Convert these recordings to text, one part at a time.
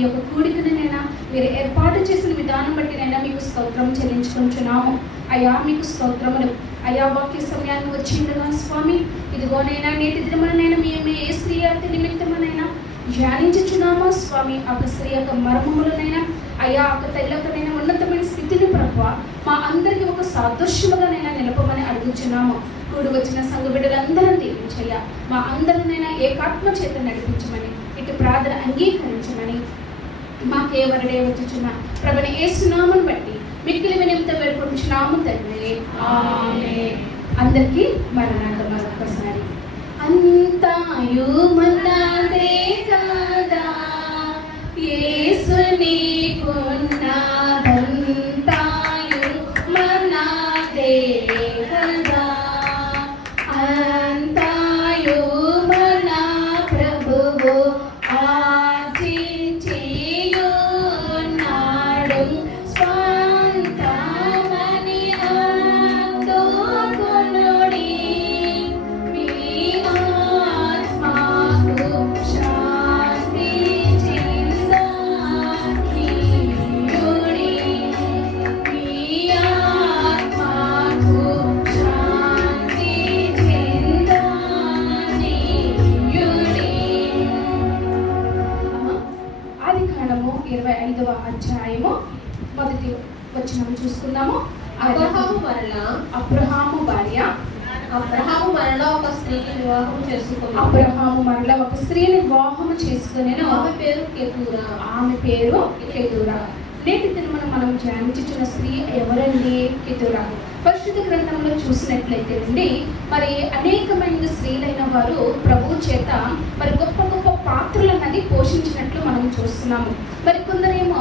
ఈ యొక్క కూడికనైనా మీరు ఏర్పాటు చేసిన విధానం బట్టినైనా మీకు స్తోత్రం చెల్లించుకుంటున్నాము. అయ్యా మీకు స్తోత్రములు. అయ్యా వాక్య సమయాన్ని వచ్చిండగా స్వామి, ఇదిగోనైనా నేటి దినమునైనా మేము ఏ స్త్రీ అతి నిమిత్తమునైనా ధ్యానించుచున్నామా స్వామి. ఆ స్త్రీ యొక్క మర్మములనైనా అయ్యా ఒక తెల్లకనైనా ఉన్నతమైన స్థితిని ప్రభువ మా అందరికీ ఒక సాదృశ్యముగానైనా నిలపమని అడుగుచున్నాము. కూడి వచ్చిన సంఘ బిడ్డలందరూ దీవించయ్యా. మా అందరినైనా ఏకాత్మ చేత నడిపించమని, ఇటు ప్రార్థన అంగీకరించమని మాకేవరడే వచ్చుచున్న ప్రభుని యేసునామమును బట్టి మిక్కిలి వినయంతో వేడుకొంచున్నాము తండ్రి. ఆమేన్. అందరికీ మరణాంత మరొకసారి అంతాయు మనదే కదా యేసు నీకున్నదంతాయు మనదే కదా అంతాయు మన ప్రభువు ఆర్జించియున్నాడు స్వంతమని అందుకొనుడి. మీ ఆత్మకు శాంతి చెందనీయుడి. మీ ఆత్మకు శాంతి చెందనీయుడి. ఆదికాండము 25వ అధ్యాయము మొదటి వచనం చూసుకుందాము. అబ్రహాము భార్య అబ్రహాము మరలా ఒక స్త్రీని వివాహం చేసుకున్నాడు. అబ్రహాము మరలా ఒక స్త్రీని వివాహం చేసుకునేను. ఆమె పేరు కెతూరా. ఆమె పేరు కెతూరా. నేటి దినమున మనం ధ్యానించుచున్న స్త్రీ ఎవరండి? కెతూరా. పరిశుద్ధ గ్రంథంలో చూసినట్లయితే అండి మరి అనేకమైన స్త్రీలైన వారు ప్రభు చేత మరి గొప్ప గొప్ప పాత్రలన్నది పోషించినట్లు మనం చూస్తున్నాము. మరి కొందరేమో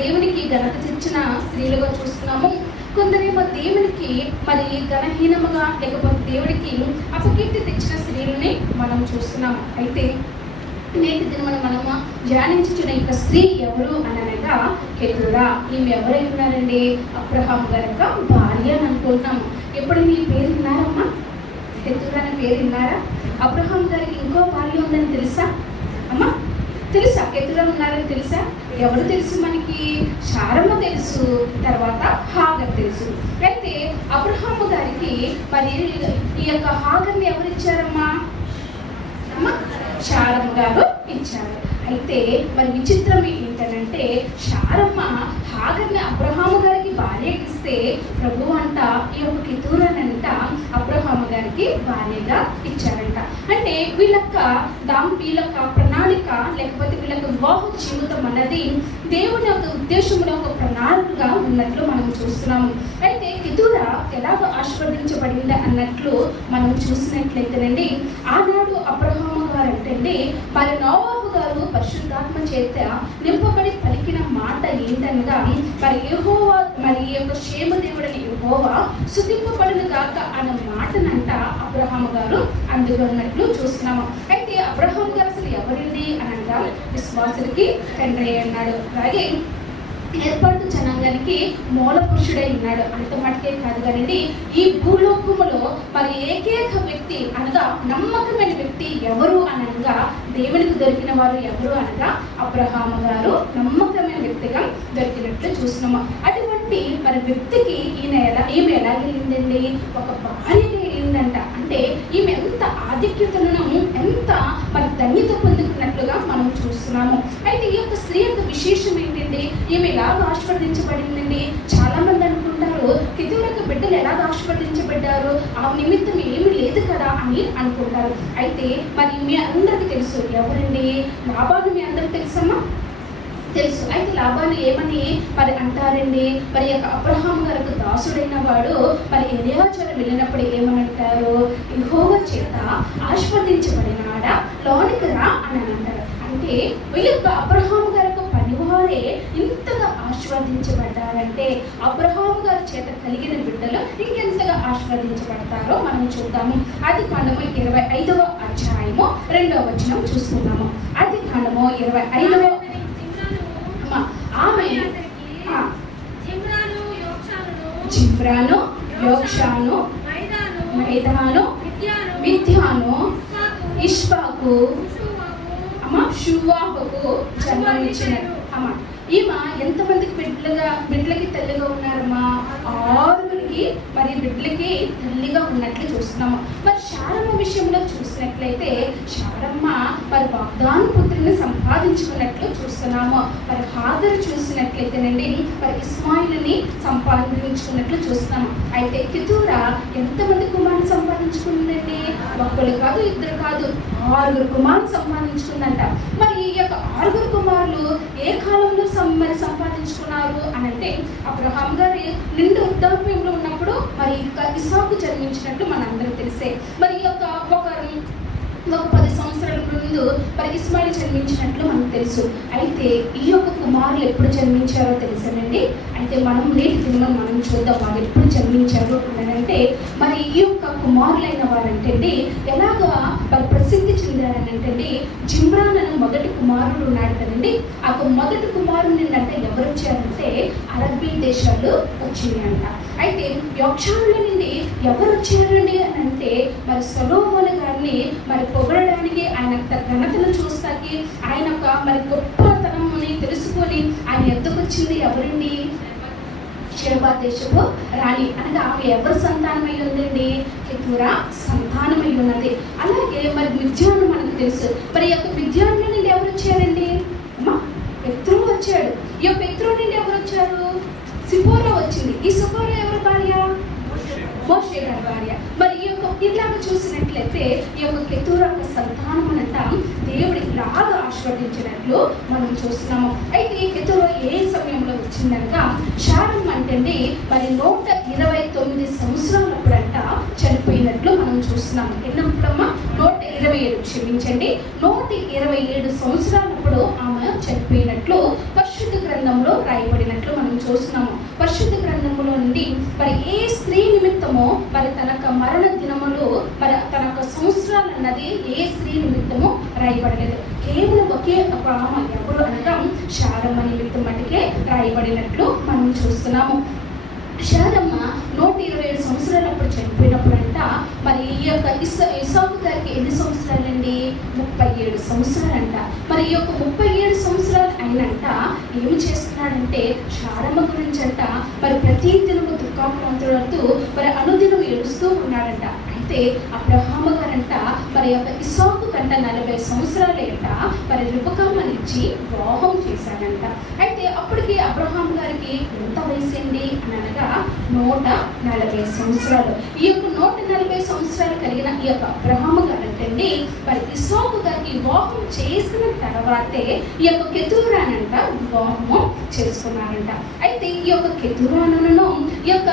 దేవునికి ఘనత తెచ్చిన స్త్రీలుగా చూస్తున్నాము. కొందరేమో దేవునికి మరి ఘనహీనముగా లేకపోతే దేవుడికి అపకీర్తి తెచ్చిన స్త్రీలని మనం చూస్తున్నాము. అయితే నేటి దినమున మనము ధ్యానించుచున్న యొక్క స్త్రీ ఎవరు అనగా కెతూరా. ఈమె ఎవరై ఉన్నారండి? అబ్రహాము గారి యొక్క భార్య అని అనుకుంటున్నాము. ఎప్పుడైనా ఈ పేరు విన్నారమ్మా? కెతూరా అనే పేరు విన్నారా? అబ్రహాము గారికి ఇంకో భార్య ఉందని తెలుసా అమ్మా? తెలుసా? కెతూరా ఉన్నారని తెలుసా? ఎవరు తెలుసు మనకి? శారమ్మ తెలుసు, తర్వాత హాగర్ తెలుసు. అయితే అబ్రహాము గారికి మరి ఈ యొక్క హాగర్ని ఎవరు ఇచ్చారమ్మా? శారమ్మ గారు ఇచ్చారు. అయితే మరి విచిత్రం ఏంటంటే శారమ్మ హాగర్ని అబ్రహాము గారికి భార్యకి ఇస్తే ప్రభు అంట ఈ యొక్క కెతూరానంట అబ్రహాము గారికి భార్యగా ఇచ్చారంట. అంటే వీళ్ళక్క ప్రణాళిక లేకపోతే వీళ్ళకి వివాహ జీవితం అన్నది దేవుని యొక్క ఉద్దేశంలో ఒక ప్రణాళికగా ఉన్నట్లు మనం చూస్తున్నాము. అయితే కెతూరా ఎలాగో ఆశీర్వదించబడింది అన్నట్లు మనం చూసినట్లయితేనండి ఆనాడు అబ్రహాము గారు అంటే మరి నోవాహు గారు పరిశుద్ధాత్మ చేత నింపబడి పలికిన మాట ఏంటనగా మరి యెహోవా మరి యొక్క క్షేమ దేవుడని యెహోవా స్తుతింపబడును గాక అన్న మాటనంట అబ్రహాము గారు అందుకున్నట్లు చూస్తున్నాము. అయితే అబ్రహాము గారు అసలు ఎవరండి అనగా విశ్వాసులకి తండ్రి అన్నాడు. అలాగే ఏర్పాటు జనాంగానికి మూల పురుషుడై ఉన్నాడు. అంత మటుకే కాదు కానండి ఈ భూలోకములో మరి ఏకైక వ్యక్తి అనగా నమ్మకమైన వ్యక్తి ఎవరు అనగా దేవునికి దొరికిన వారు ఎవరు అనగా అబ్రహాము గారు నమ్మకమైన వ్యక్తిగా దొరికినట్లు చూస్తున్నాము. అటువంటి మరి వ్యక్తికి ఈమె ఎలా వెళ్ళిందండి? ఒక భార్యగా వెళ్ళిందంట. అంటే ఈమె ఎంత ఆధిక్యతలను ఎంత మరి ధన్యత పొందుకున్నట్లుగా మనం చూస్తున్నాము. అయితే ఈ యొక్క స్త్రీ యొక్క విశేషం ఏంటంటే ఈమె ఎలాగ ఆశీర్వదించబడిందండి? చాలా మంది అనుకుంటారు కెతూరా యొక్క బిడ్డలు ఎలాగ ఆశీర్వదించబడ్డారు, ఆ నిమిత్తం ఏమీ లేదు కదా అని అనుకుంటారు. అయితే మరి మీ అందరికి తెలుసు ఎవరండి? లాబాను మీ అందరికి తెలుసమ్మా? తెలుసు. అయితే లాబాను ఏమని మరి అంటారండి? మరి యొక్క అబ్రహాము గారికి దాసుడైన వాడు మరి ఎలియాజరు వెళ్ళినప్పుడు ఏమని అంటారు? యెహోవా చేత ఆశీర్వదించబడినాడా, లోనికి రా అని అంటారు. అంటే ఈ యొక్క అబ్రహాము గారి యొక్క పనివారే ఇంతగా ఆశీర్వదించబడ్డారంటే అబ్రహాము గారి చేత కలిగిన బిడ్డలు ఇంకెంతగా ఆశీర్వదించబడతారో మనం చూద్దాము. ఆదికాండము 25వ అధ్యాయము 2వ వచనం చూస్తున్నాము. ఆదికాండము 25వ ఆమె జిమ్రాను, యోక్షాను, మైదాను, మిద్యాను, ఇష్బాకు, అమ్మా షూవాహుకు జన్మనిచ్చినట్టు. అమ్మా ఈమె ఎంతమందికి బిడ్డలకి తల్లిగా ఉన్నారమ్మా? 6 మరి బిడ్డలకి తల్లిగా ఉన్నట్లు చూస్తున్నాము. మరి శారమ్మ విషయంలో చూసినట్లయితే శారమ్మ మరి వాగ్దాన పుత్రుని సంపాదించుకున్నట్లు చూస్తున్నాము. మరి హాగరు చూసినట్లయితేనండి మరి ఇస్మాయిల్ని సంపాదించుకున్నట్లు చూస్తున్నాము. అయితే కెతూరా ఎంతమంది కుమారుని సంపాదించుకుందండి? 1 కాదు 2 కాదు 6 కుమారులు సంపాదించుకుందంట. మరి ఈ యొక్క 6 కుమారులు ఏ కాలంలో మరి సంపాదించుకున్నారు అని అంటే అబ్రహాం గారి నిండు వృద్ధాప్యంలో ఉన్నప్పుడు మరి ఇసాకు జన్మించినట్లు మనందరూ తెలిసే. మరి ఈ యొక్క ఒక 10 సంవత్సరాల ముందు మరి ఇస్మాయిల్ జన్మించినట్లు మనకు తెలుసు. అయితే ఈ యొక్క కుమారులు ఎప్పుడు జన్మించారో తెలుసానండి. అయితే మనం నేటి దినం మనం చూద్దాం వారు ఎప్పుడు జన్మించారు అంటే మరి ఈ యొక్క కుమారులైన వారంటే ఎలాగా మరి ప్రసిద్ధి చెందారనంటే జిమ్రాన్ అనే మొదటి కుమారుడు ఉన్నాడు కదండి. ఆ మొదటి కుమారుని అంటే ఎవరు వచ్చారంటే అరబ్బీ దేశాలు వచ్చినాయంట. అయితే యోక్షానుల నుండి ఎవరు వచ్చారండి అని అంటే మరి సొలొమోను గారిని మరి పొగడడానికి ఆయన ఘనతను చూస్తాకి ఆయన మరి గొప్పతనముని తెలుసుకొని ఆయన ఎద్దకు వచ్చింది ఎవరండి? షెబా దేశపు రాణి. అనగా ఆమె ఎవరి సంతానమై ఉందండి? కెతూరా సంతానమై ఉన్నది. అలాగే మరి మిద్యాను మనకు తెలుసు. మరి ఈ యొక్క మిద్యాను నుండి ఎవరు వచ్చారండి? అమ్మా పెత్రో వచ్చాడు. ఈ యొక్క పెత్రో నుండి ఎవరు వచ్చారు? సిపోరా వచ్చింది. ఈ సిపోరా ఎవరి భార్య? మోషే గారి భార్య. మరి ఈ యొక్క ఇలాగ చూసినట్లయితే ఈ యొక్క కెతూరా సంతానం అనంట దేవుడు ఇలాగా ఆశీర్వదించినట్లు మనం చూస్తున్నాము. అయితే కెతూరా ఏ సమయంలో వచ్చిందనగా శారమ్మ అంటే మరి 129 సంవత్సరాలప్పుడంట చనిపోయినట్లు మనం చూస్తున్నాము. ఎన్నప్పుడమ్మా? 127 క్షమించండి 127 సంవత్సరాలప్పుడు ఆమె చనిపోయినట్లు పరిశుద్ధ గ్రంథంలో రాయబడినట్లు మనం చూస్తున్నాము. పరిశుద్ధ గ్రంథంలో నుండి మరి ఏ స్త్రీ నిమిత్తమో మరి తన మరణ దినములు మరి తన సంవత్సరాలు అన్నది ఏ స్త్రీ నిమిత్తమో రాయబడలేదు. కేవలం ఒకే ఒక ఆమె ఎవరు అనగా శారమ్మ నిమిత్తం మటుకే రాయబడినట్లు మనం చూస్తున్నాము. శారమ్మ 127 సంవత్సరాలప్పుడు చనిపోయినప్పుడు అంట మరి ఈ యొక్క ఇసాకు గారికి ఎన్ని సంవత్సరాలండి? 37 సంవత్సరాలంట. మరి ఈ యొక్క 37 సంవత్సరాలు అయినంట ఏమి చేస్తున్నాడంటే శారమ్మ గురించి అంట మరి ప్రతి దినము దుఃఖాక్రాంతులతో మరి అనుదినం ఏడుస్తూ ఉన్నాడంట. అయితే అబ్రహాము గారంట మరి యొక్క ఇసాకు కంట 40 సంవత్సరాలంట మరి రిబకామ్మనిచ్చి వివాహం చేశాడంట. అయితే అప్పటికి అబ్రహాం గారికి ఎంత వయసండి అని అనగా 140 సంవత్సరాలు. ఈ యొక్క 140 సంవత్సరాలు కలిగిన ఈ యొక్క అబ్రహాము గారంటండి మరి ఇసాకు గారికి వివాహం చేసిన తర్వాతే ఈ యొక్క కెతూరానంట వివాహము చేసుకున్నారంట. అయితే ఈ యొక్క కెతూరాను ఈ యొక్క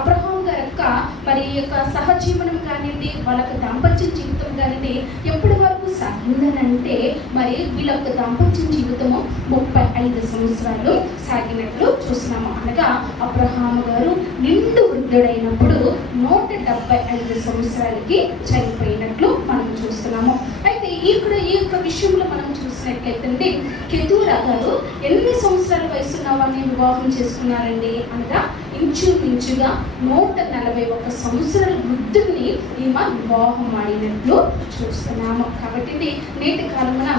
అబ్రహాం గారి యొక్క మరి ఈ యొక్క సహజీవనం కానివ్వండి వాళ్ళ దాంపత్య జీవితం కానివ్వండి ఎప్పటి వరకు సాగిందనంటే మరి వీళ్ళ యొక్క దాంపత్య జీవితము 35 సంవత్సరాలు సాగినట్లు చూస్తున్నాము. అనగా అబ్రహాము గారు నిండు వృద్ధుడైనప్పుడు 175 సంవత్సరాలకి చనిపోయినట్లు మనం చూస్తున్నాము. అయితే ఇక్కడ ఈ యొక్క విషయంలో మనం చూసినట్లయితే కెతూరా గారు ఎన్ని సంవత్సరాల వయసున్న వారిని వివాహం చేసుకున్నారండి అనగా ఇంచుమించుగా 141 సంవత్సరాల వృద్ధుల్ని ఈమె వివాహం ఆడినట్లు చూస్తున్నాము. కాబట్టి నేటి కాలమున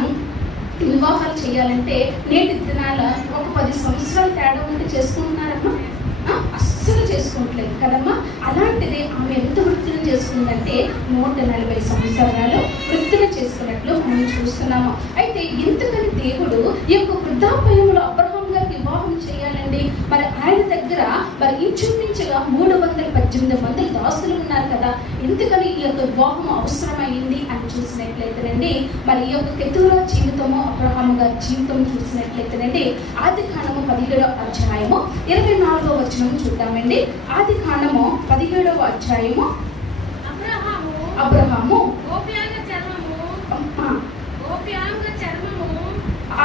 వివాహాలు చేయాలంటే నేటి దినాల ఒక 10 సంవత్సరాల తేడా ఉంటే చేసుకుంటున్నారమ్మా? అస్సలు చేసుకోవట్లేదు కదమ్మా. అలాంటిది ఆమె ఎంత వృత్తిని చేసుకుందంటే 140 సంవత్సరాలు వృత్తిని చేసుకున్నట్లు మనం చూస్తున్నాము. అయితే ఎందుకని దేవుడు ఈ యొక్క వృద్ధాప్యంలో అబ్రహాం గారికి వివాహం చేయాలండి? మరి ఆయన దగ్గర మరి ఇంచుమించుగా 318 మంది దాసులు ఉన్నారు కదా. ఎందుకని ఈ యొక్క వివాహం అవసరమైంది అని చూసినట్లయితేనండి మరి ఈ యొక్క కెతూరా జీవితము అబ్రహాం గారి జీవితం చూసినట్లయితేనండి ఆదికాండము 17వ అధ్యాయము 24వ వచనం చూద్దామండి. ఆదికాండము 17వ అధ్యాయము అబ్రహాము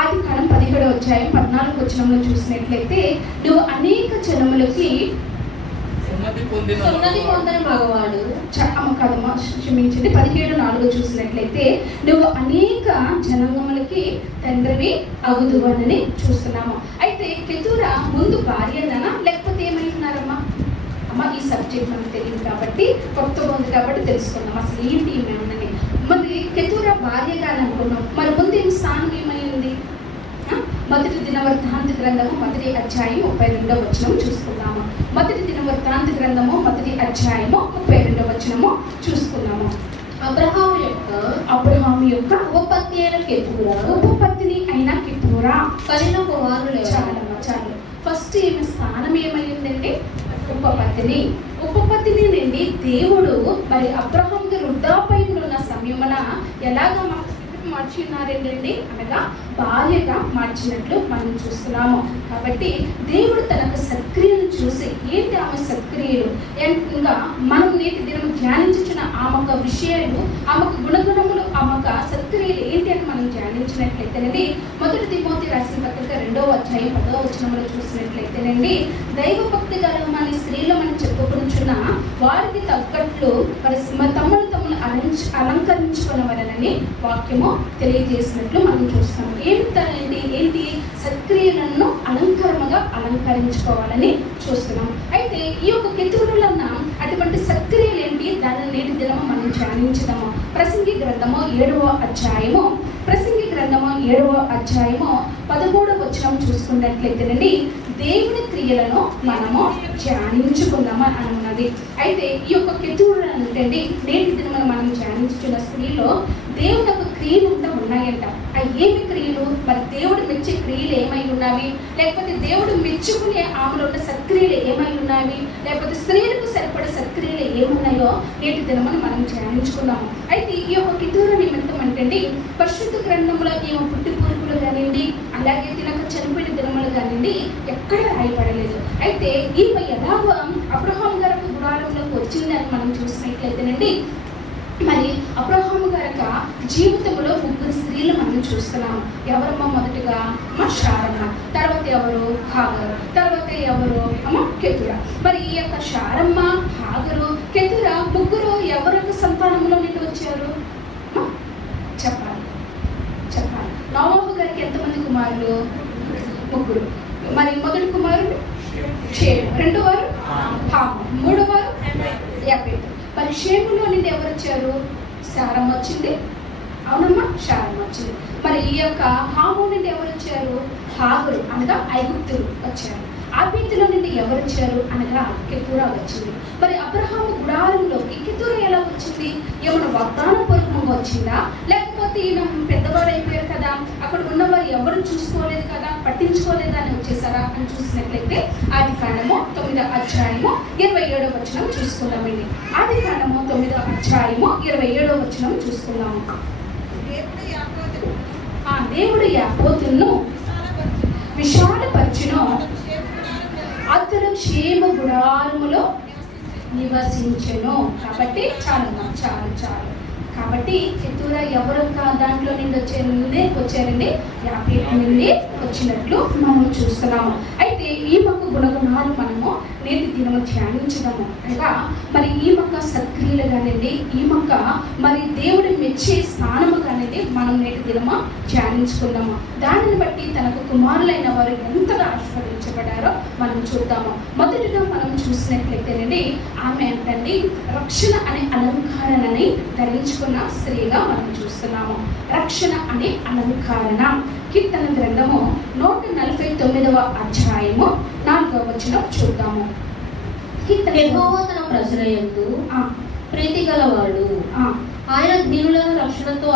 ఆదికాండం 17వ అధ్యాయం 14వ వచనంలో చూసినట్లయితే నువ్వు అనేక జనములకి మగవాడు కదమ్మా క్షమించండి 17:4 చూసినట్లయితే నువ్వు అనేక జనాంగములకి తండ్రివి అగుదువనని చూస్తున్నాము. అయితే కెతూరా ముందు భార్యనా లేకపోతే ఏమైతున్నారమ్మా? అమ్మ ఈ సబ్జెక్ట్ మనకు తెలియదు కాబట్టి కొత్తగా ఉంది కాబట్టి తెలుసుకుందాం అసలు ఏంటి ఏమేమని. మరి కెతూరా భార్యగా అని అనుకున్నాం. మరి ముందు ఏం స్థానం ఏమైంది? మొదటి దినవృత్తాంత గ్రంథము 1వ అధ్యాయం 32వ వచనం చూసుకుందాము. మొదటి దినవృత్తాంత గ్రంథము 1వ అధ్యాయము 32వ వచనము చూసుకున్నాము. అబ్రహాము యొక్క ఉపపత్ని అయిన కెతూరా ఉపపత్ని అయిన కెతూరా కనిన కుమారులు చాలు. ఫస్ట్ ఏమి స్థానం ఏమైందండి? ఉపపత్ని. ఉపపత్ని నుండి దేవుడు మరి అబ్రహాంకి వృద్ధాప్యంలో ఉన్న సమయమున ఎలాగా మార్చినారండి అనగా భార్యగా మార్చినట్లు మనం చూస్తున్నాము. కాబట్టి దేవుడు తనకు సత్క్రియను చూసి ఏంటి ఆమె సత్క్రియలు, ఇంకా మనం నేటి దినం ధ్యానించుచున్న ఆమె విషయాలు, ఆమెకు గుణగుణములు, ఆమె సత్క్రియలు ఏంటి అని మనం ధ్యానించినట్లయితేనండి, మొదటి తిమోతి రాసిన పత్రిక 2వ అధ్యాయం 10వ వచనంలో చూసినట్లయితేనండి, దైవభక్తి గల మన స్త్రీలు మనం చెప్పుకుంటున్న వారికి తగ్గట్లు తమను అలంకరించుకున్నవరనని వాక్యము తెలియజేసినట్లు మనం చూస్తాము. ఏంటి సత్క్రియలను అలంకరించుకోవాలని చూస్తున్నాం. అయితే ఈ యొక్క కెతూరులన్న అటువంటి సత్క్రియలు ఏంటి, దాని నేటి దినము మనం ధ్యానించుదాము. ప్రసంగి గ్రంథము 7వ అధ్యాయము 13వ వచనం చూసుకున్నట్లయితేనండి, దేవుని క్రియలను మనము ధ్యానించుకుందాము అని ఉన్నది. అయితే ఈ యొక్క కెతూరులు అంటే నేటి దినమున మనం ధ్యానించుకున్న స్త్రీలో దేవుని యొక్క క్రియలు అంతా ఉన్నాయంట. ఏమి క్రియలు? మరి దేవుడు మెచ్చే క్రియలు ఏమై ఉన్నవి, లేకపోతే దేవుడు మెచ్చుకునే ఆమెలో ఉన్న సత్క్రియలు ఏమై ఉన్నవి, లేకపోతే స్త్రీలకు సరిపడే సత్క్రియలు ఏమున్నాయో నేటి దినమున మనం ధ్యానించుకున్నాము. అయితే ఈ యొక్క కెతూర నిమిత్తం అంటే పరిశుద్ధ గ్రంథంలో ఈమె పుట్టి పూర్పులు కానివ్వండి, అలాగే తినక చనిపోయిన దినములు కానివ్వండి ఎక్కడ రాయబడలేదు. అయితే ఈమె ఎలాగో అబ్రహాం గారి గుడారంలోకి వచ్చిందని మనం చూసినట్లయితేనండి, మరి అబ్రహాము గారి జీవితంలో 3 స్త్రీలు మనం చూస్తున్నాము. ఎవరమ్మా? మొదటిగా శారమ్మ, తర్వాత ఎవరు? హాగరు, తర్వాత ఎవరు? కెతూరా. మరి ఈ యొక్క శారమ్మ, హాగరు, కెతూరా ముగ్గురు ఎవరి సంతానంలో నుండి వచ్చారు? చెప్పాలి. నోవహు గారికి ఎంతమంది కుమారులు? 3. మరి మొదటి కుమారుడు షేము, రెండో వారు హాము, మూడో వారు యాపెతు. మరి షేములో నుండి ఎవరు వచ్చారు? శారమ్మ వచ్చింది. అవునమ్మా, శారమ్మ వచ్చింది. మరి ఈ యొక్క హాము నుండి ఎవరు వచ్చారు? హాగరు అనగా ఐగుప్తులు వచ్చారు. యాపెతులో నుండి ఎవరు వచ్చారు అనగా కెతూరా వచ్చింది. మరి అబ్రహాము గుడారంలోకి కెతూరా ఎలా వచ్చింది? ఏమైనా వాగ్దానం పూర్వకంగా వచ్చిందా, లేకపోతే ఈయన పెద్దవాడు అయిపోయారు కదా, అక్కడ ఉన్నవారు ఎవరు చూసుకోలేదు కదా, పట్టించుకోలేదా అని వచ్చేసారా అని చూసినట్లయితే ఆదికాండము 9వ అధ్యాయము 27వ వచనం చూసుకుందామండి. ఆదికాండము 9వ అధ్యాయము 27వ వచనం చూసుకుందాము. దేవుడు యాకోబును విశాలపరచును, అతడు క్షేమ గుడారములో నివసించెను. కాబట్టి చాలు. కాబట్టి కెతూరా ఎవరు దాంట్లో నుండి వచ్చారండి? యాపెతు నుండి వచ్చినట్లు మనం చూస్తున్నాము. అయితే ఈ మొక్క గుణగుణాలు మనము నేటి దినము ధ్యానించడము అనగా మరి ఈ మొక్క సత్క్రియలు కానివ్వండి, ఈ మొక్క మరి దేవుడు మెచ్చే స్థానము కానివ్వండి మనం నేటి దినము ధ్యానించుకుందాము. దానిని బట్టి తనకు కుమారులైన వారు ఎంతగా ఆశీర్వదించబడారో మనం చూద్దాము. మొదటిగా మనం చూసినట్లయితేనండి, ఆమె ఏంటండి రక్షణ అనే అలంకారణని ధరించుకున్న స్త్రీగా మనం చూస్తున్నాము. రక్షణ అనే అలంకారణ. కీర్తన గ్రంథము 149వ అధ్యాయము 4వ వచనం చూద్దాము. యెహోవా తన ప్రజల యందు ప్రీతి గలవాడు, ఆయన దీనులను రక్షణతో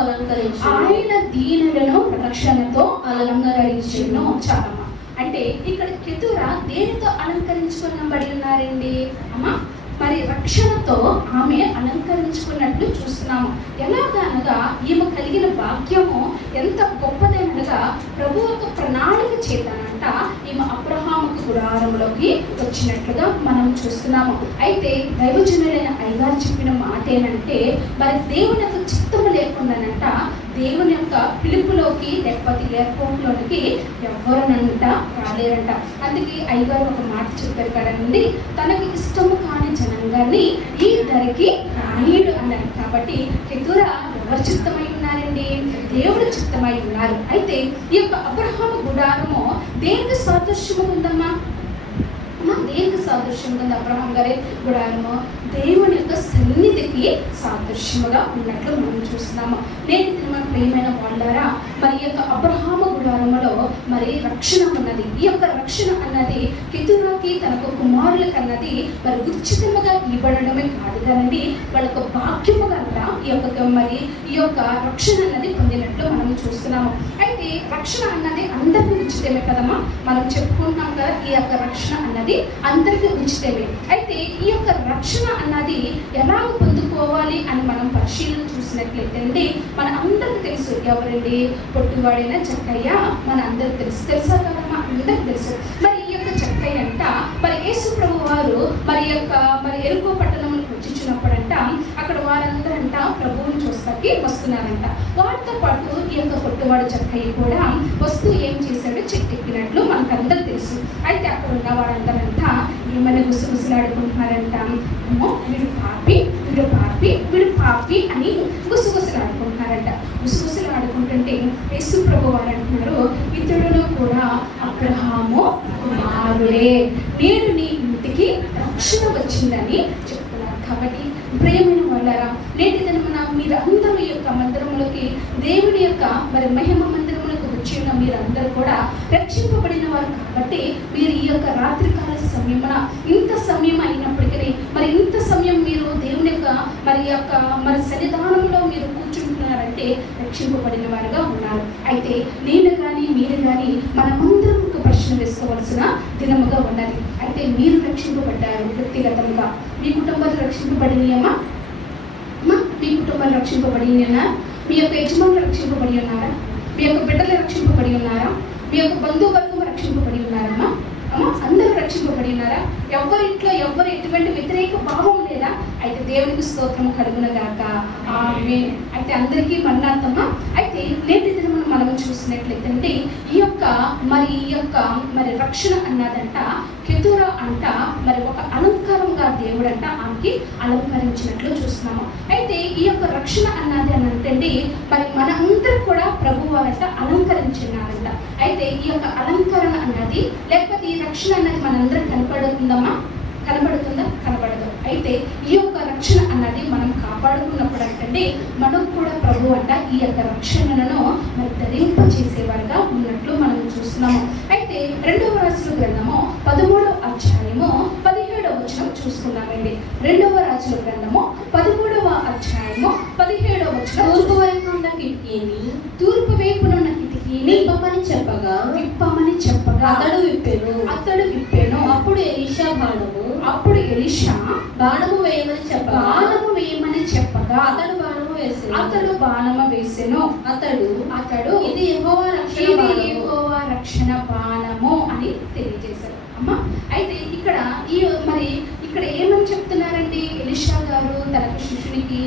అలంకరించును. చాలమ్మా. అంటే ఇక్కడ కెతూరా దేనితో అలంకరించుకున్నబడి ఉన్నారండి అమ్మా? మరి రక్షణతో ఆమె అలంకరించుకున్నట్లు చూస్తున్నాము. ఎలాగనగా ఈమె కలిగిన భాగ్యము ఎంత గొప్పదనగా ప్రభు యొక్క ప్రణాళిక చేతనంట ఈమె అబ్రహాముకు గుడారంలోకి వచ్చినట్లుగా మనం చూస్తున్నాము. అయితే దైవజనులైన అయ్యగారు చెప్పిన మాట ఏంటంటే, మరి దేవుని యొక్క చిత్తము లేకుండానంట దేవుని యొక్క పిలుపులోకి లేకపోతే ఏర్పోట్లోనికి ఎవరునంట రాలేరంట. అందుకే అయ్యగారు ఒక మాట చెప్పారు కదండి, తనకి ఇష్టము కాని జనంగాన్ని ఈ ధరికి రానీయుడు అన్నారు. కాబట్టి కెతూరా ఎవరు చిత్తమై ఉన్నారండి? దేవుడు చిత్తమై ఉన్నారు. అయితే ఈ యొక్క అబ్రహాము గుడారము దేనికి సాదృశ్యము ఉందమ్మా? దేనికి సాదృశ్యంగా ఉంది? అబ్రహాం గారి గుడారము దేవుని యొక్క సన్నిధికి సాదృశ్యముగా ఉన్నట్లు మనం చూస్తున్నాము. నేటి మన ప్రియమైన వాళ్ళారా, మరి యొక్క అబ్రహాము గుడారములో మరి రక్షణ ఉన్నది. ఈ యొక్క రక్షణ అన్నది కెతూరాకి తనకు కుమారులకు అన్నది మరి ఉచితముగా ఇవ్వడమే కాదు కదండి, వాళ్ళకు భాగ్యముగా ఈ యొక్క రక్షణ అన్నది పొందినట్లు మనం చూస్తున్నాము. అయితే రక్షణ అన్నది అందరికీ ఉచితమే కదమ్మా, మనం చెప్పుకుంటున్నాం కదా. ఈ యొక్క రక్షణ అన్నది అందరికీ ఉచితమే. అయితే ఈ యొక్క రక్షణ అన్నది ఎలా పొందుకోవాలి అని మనం పరిశీలన చూసినట్లయితే అండి, మన అందరికి తెలుసు ఎవరండి? పొట్టివాడైన జక్కయ్య మన అందరికి తెలుసా కదమ్మా? అందరికి తెలుసు. మరి ఈ యొక్క జక్కయ్య అంట మరి యేసు ప్రభు వారు మరి ఎరుకో పట్టణంలోకి వచ్చినప్పుడంట అక్కడ వారందరంట ప్రభువుని చూస్తాకి వస్తున్నారంట. వారితో పాటు ఈ యొక్క పొట్టివాడు జక్కయ్య కూడా వస్తూ ఏం చేశాడు? చెట్టు ఎక్కినట్లు మనకందరికి తెలుసు. అయితే అక్కడ ఉన్న వారందరంతా ఏమైనా గుసగుసలాడుకుంటున్నారంట, ఏమో వీడు పాపి అని గుసగుసలాడుకుంటున్నారంట. గుసగుసలాడుకుంటుంటే యేసు ప్రభు వారు అంటున్నారు, ఇతడును కూడా అబ్రహాము కుమారుడే, నేడు నీ ఇంటికి రక్షణ వచ్చిందని చెప్తున్నారు. కాబట్టి ప్రియమైన వాళ్ళారా, నేటి దినమున మీరు అందరూ ఈ యొక్క మందిరంలోకి, దేవుని యొక్క మరి మహిమ మందిరంలోకి వచ్చి ఉన్న మీరందరూ కూడా రక్షింపబడిన వారు. కాబట్టి మీరు ఈ యొక్క రాత్రికాల సమయమున ఇంత సమయం అయినప్పటికీ మరి ఇంత సమయం మీరు దేవుని యొక్క మరి సన్నిధానంలో మీరు కూర్చుంటున్నారంటే రక్షింపబడిన వారుగా ఉన్నారు. అయితే నేను కానీ మీరు కానీ మనమందరం ఒక ప్రశ్న వేసుకోవాల్సిన దినముగా ఉన్నది. అయితే మీరు రక్షింపబడ్డారు వ్యక్తిగతంగా, మీ కుటుంబాలు రక్షింపబడినయమ్మా? మీ కుటుంబాలు రక్షింపబడినా? మీ యొక్క యజమానులు రక్షింపబడి ఉన్నారా? మీ యొక్క బిడ్డలు రక్షింపబడి ఉన్నారా? మీ యొక్క బంధువర్గం రక్షింపబడి ఉన్నారమ్మా? అందరూ రక్షింపబడి ఉన్నారా? ఎవరింట్లో ఎవరు ఎటువంటి వ్యతిరేక భావం లేదా? అయితే దేవునికి స్తోత్రం కలుగునగాక. ఆమేన్. అయితే అందరికీ మరణార్థమా? అయితే నేటి దినమున మనం చూసినట్లయితే ఈ యొక్క రక్షణ అన్నదంట కెతూరా అంట మరి ఒక అలంకారంగా దేవుడంట ఆమెకి అలంకరించినట్లు చూస్తున్నాము. అయితే ఈ యొక్క రక్షణ అన్నది అని అంటే మరి మన అందరూ కూడా ప్రభువు వారంట అలంకరించినారంట. అయితే ఈ యొక్క అలంకరణ అన్నది లేకపోతే ఈ రక్షణ అన్నది మనందరం కనపడుతుందమ్మా? కనబడుతుందా? కనబడదు. అయితే ఈ యొక్క రక్షణ అన్నది మనం కాపాడుకున్నప్పుడు అంటే మనకు కూడా ప్రభు అంట ఈ యొక్క రక్షణను మరి ధరింపచేసేవారుగా ఉన్నట్లు మనం చూస్తున్నాము. అయితే 2వ రాజుల గ్రంథము 13వ అధ్యాయము 17వ వచనం చూసుకున్నామండి. 2వ రాజుల గ్రంథము 13వ అధ్యాయము 17వ వచనం, తూర్పు వైపునున్న కిటికీని విప్పమని చెప్పగా అతడు విప్పెను. అప్పుడు ఎలీషా బాణము వేయమని చెప్పగా అతడు బాణము వేసెను. అతడు ఇది యెహోవా రక్షణ బాణము అని తెలియజేశారు అమ్మా. అయితే ఇక్కడ ఏమని చెప్తున్నారండి ఎలీషా గారు తన శిష్యునికి?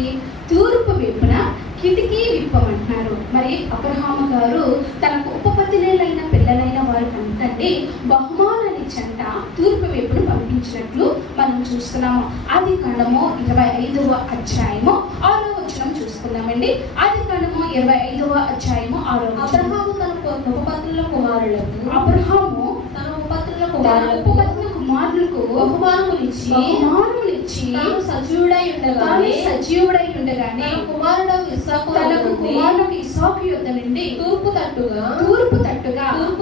తూర్పు వైపున కిటికీ విప్పమంటున్నారు. మరి అబ్రహాము గారు తనకు ఉపపత్నిలైన పిల్లలైన వారి అంతండి బహుమానాన్ని చెంట తూర్పు వైపును పంపించినట్లు మనం చూస్తున్నాము. ఆదికాండము 25వ అధ్యాయము 6వ వచనం చూసుకున్నామండి. ఆదికాండము 25వ అధ్యాయము 6వ వచనం, అబ్రహాము తన ఉపపత్నుల కుమారులకు బహుమానములు ఇచ్చి తాను సజీవుడై ఉండగానే కుమారుడు ఇస్సాకు యొద్ద నుండి తూర్పు తట్టుగా తూర్పు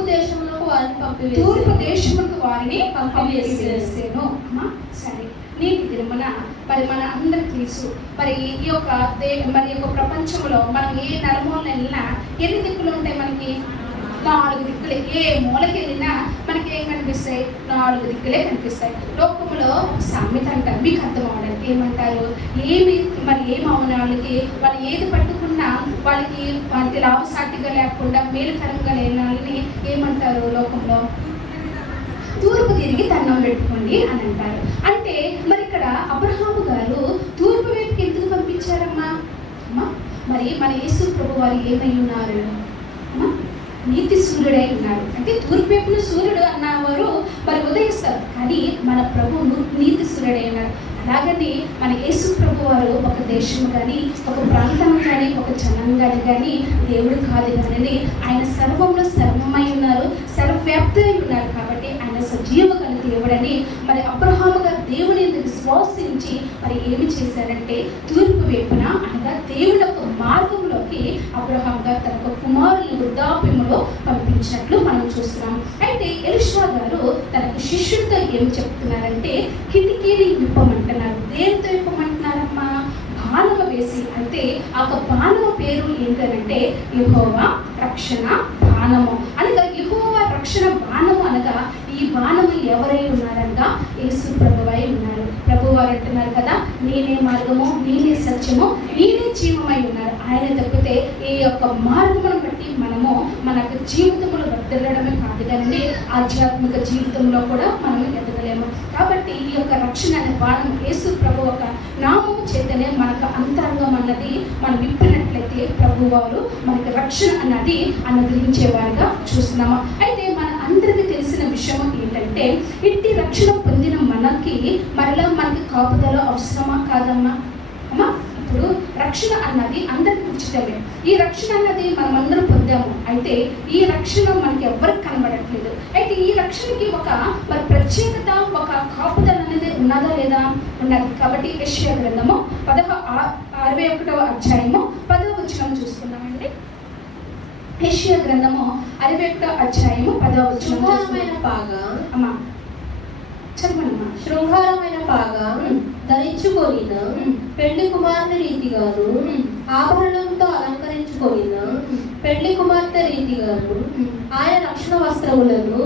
దేశములకు వారిని పంపివేసేను. సరే, నీటి దినమున మరి మన అందరికి తెలుసు మరి ఈ యొక్క ప్రపంచంలో మనం ఏ నలుమూలన వెళ్ళినా ఎన్ని దిక్కులు ఉంటాయి? మనకి 4 దిక్కులే. ఏ మూలకి వెళ్ళినా మనకి ఏం కనిపిస్తాయి? 4 దిక్కులే కనిపిస్తాయి. లోకములో సామెత అంటారు, మీకు అర్థం అవడానికి ఏమంటారు? ఏమి అవన వాళ్ళకి వాళ్ళు ఏది పట్టుకున్నా వాళ్ళకి లాభసాటిగా లేకుండా మేలుకరంగా లేని వాళ్ళని ఏమంటారు లోకంలో? తూర్పు తిరిగి దండం పెట్టుకోండి అని అంటారు. అంటే మరి ఇక్కడ అబ్రహాము గారు తూర్పు వైపుకి ఎందుకు పంపించారమ్మా? మరి మన యేసు ప్రభు వారు ఏమై ఉన్నారు? నీతి సూర్యుడై ఉన్నారు. అంటే తూర్పు వైపున సూర్యుడు అన్నవారు మరి ఉదయిస్తారు, కానీ మన ప్రభువు నీతి సూర్యుడై ఉన్నారు. అలాగని మన యేసు ప్రభు వారు ఒక దేశం కానీ ఒక ప్రాంతం కానీ ఒక జనంగాని కానీ దేవుడు కాదు కానీ ఆయన సర్వంలో సర్వమై ఉన్నారు, సర్వవ్యాప్తమై ఉన్నారు. కాబట్టి ఆయన సజీవ గల దేవుడు చూడండి, మరి అబ్రహాము గారు దేవుని విశ్వాసించి మరి ఏమి చేశారంటే తూర్పు వైపున అనగా దేవుని యొక్క మార్గంలోకి అబ్రహాము గారు తన యొక్క కుమారుని వృద్ధాప్యములో పంపించినట్లు మనం చూస్తున్నాం. అయితే ఎలీషా గారు తనకు శిష్యుడితో ఏం చెప్తున్నారంటే కిటికీని విప్పమంటున్నారు. దేనితో విప్పమంటున్నారమ్మా? బాణము వేసి. అయితే ఆ బాణము పేరు ఏంటంటే యెహోవా రక్షణ బాణము అనగా యెహోవా రక్షణ బాణము అనగా ఈ బాణము ఎవరై ఉన్నారనగా యేసు ప్రభువై ఉన్నారు. ప్రభువారు అంటున్నారు కదా, నేనే మార్గము, నేనే సత్యము, నేనే జీవమై ఉన్నారు. ఆయన తప్పితే ఈ యొక్క మార్గమును బట్టి మనము మన యొక్క జీవితంలో వర్ధిల్లడమే కాదు కానీ ఆధ్యాత్మిక జీవితంలో కూడా మనం ఎదగలేము. కాబట్టి ఈ యొక్క రక్షణ అనే బాణం యేసు ప్రభు ఒక నామము చేతనే మనకు అంతరంగం అన్నది మనం విప్పినట్లయితే ప్రభువారు మనకి రక్షణ అన్నది అనుగ్రహించేవారుగా చూస్తున్నాము. అయితే మన అందరికీ తెలిసిన విషయం ఏంటంటే ఇట్టి రక్షణ పొందిన మనకి మరలా మనకి కాపుదల అవసరమా కాదమ్మా? అమ్మా, ఇప్పుడు రక్షణ అన్నది అందరికి ఉచితమే. ఈ రక్షణ అన్నది మనం అందరం పొందాము. అయితే ఈ రక్షణ మనకి ఎవరికి కనబడట్లేదు. అయితే ఈ రక్షణకి ఒక మరి ప్రత్యేకత, ఒక కాపుదల అనేది ఉన్నదా లేదా? ఉన్నది. కాబట్టి యెషయా గ్రంథము 61వ అధ్యాయము 10వ వచనం చూసుకున్నామండి. యెషయా గ్రంథము 61వ అధ్యాయము 10వ వచనం. పాగా అమ్మా చదవనమ్మా. శృంగారమైన పాగా ధరించుకొనిన పెళ్లి కుమార్తె రీతిగాను ఆభరణంతో అలంకరించుకొనిన పెళ్లి కుమార్తె రీతిగాను ఆయన రక్షణ వస్త్రములను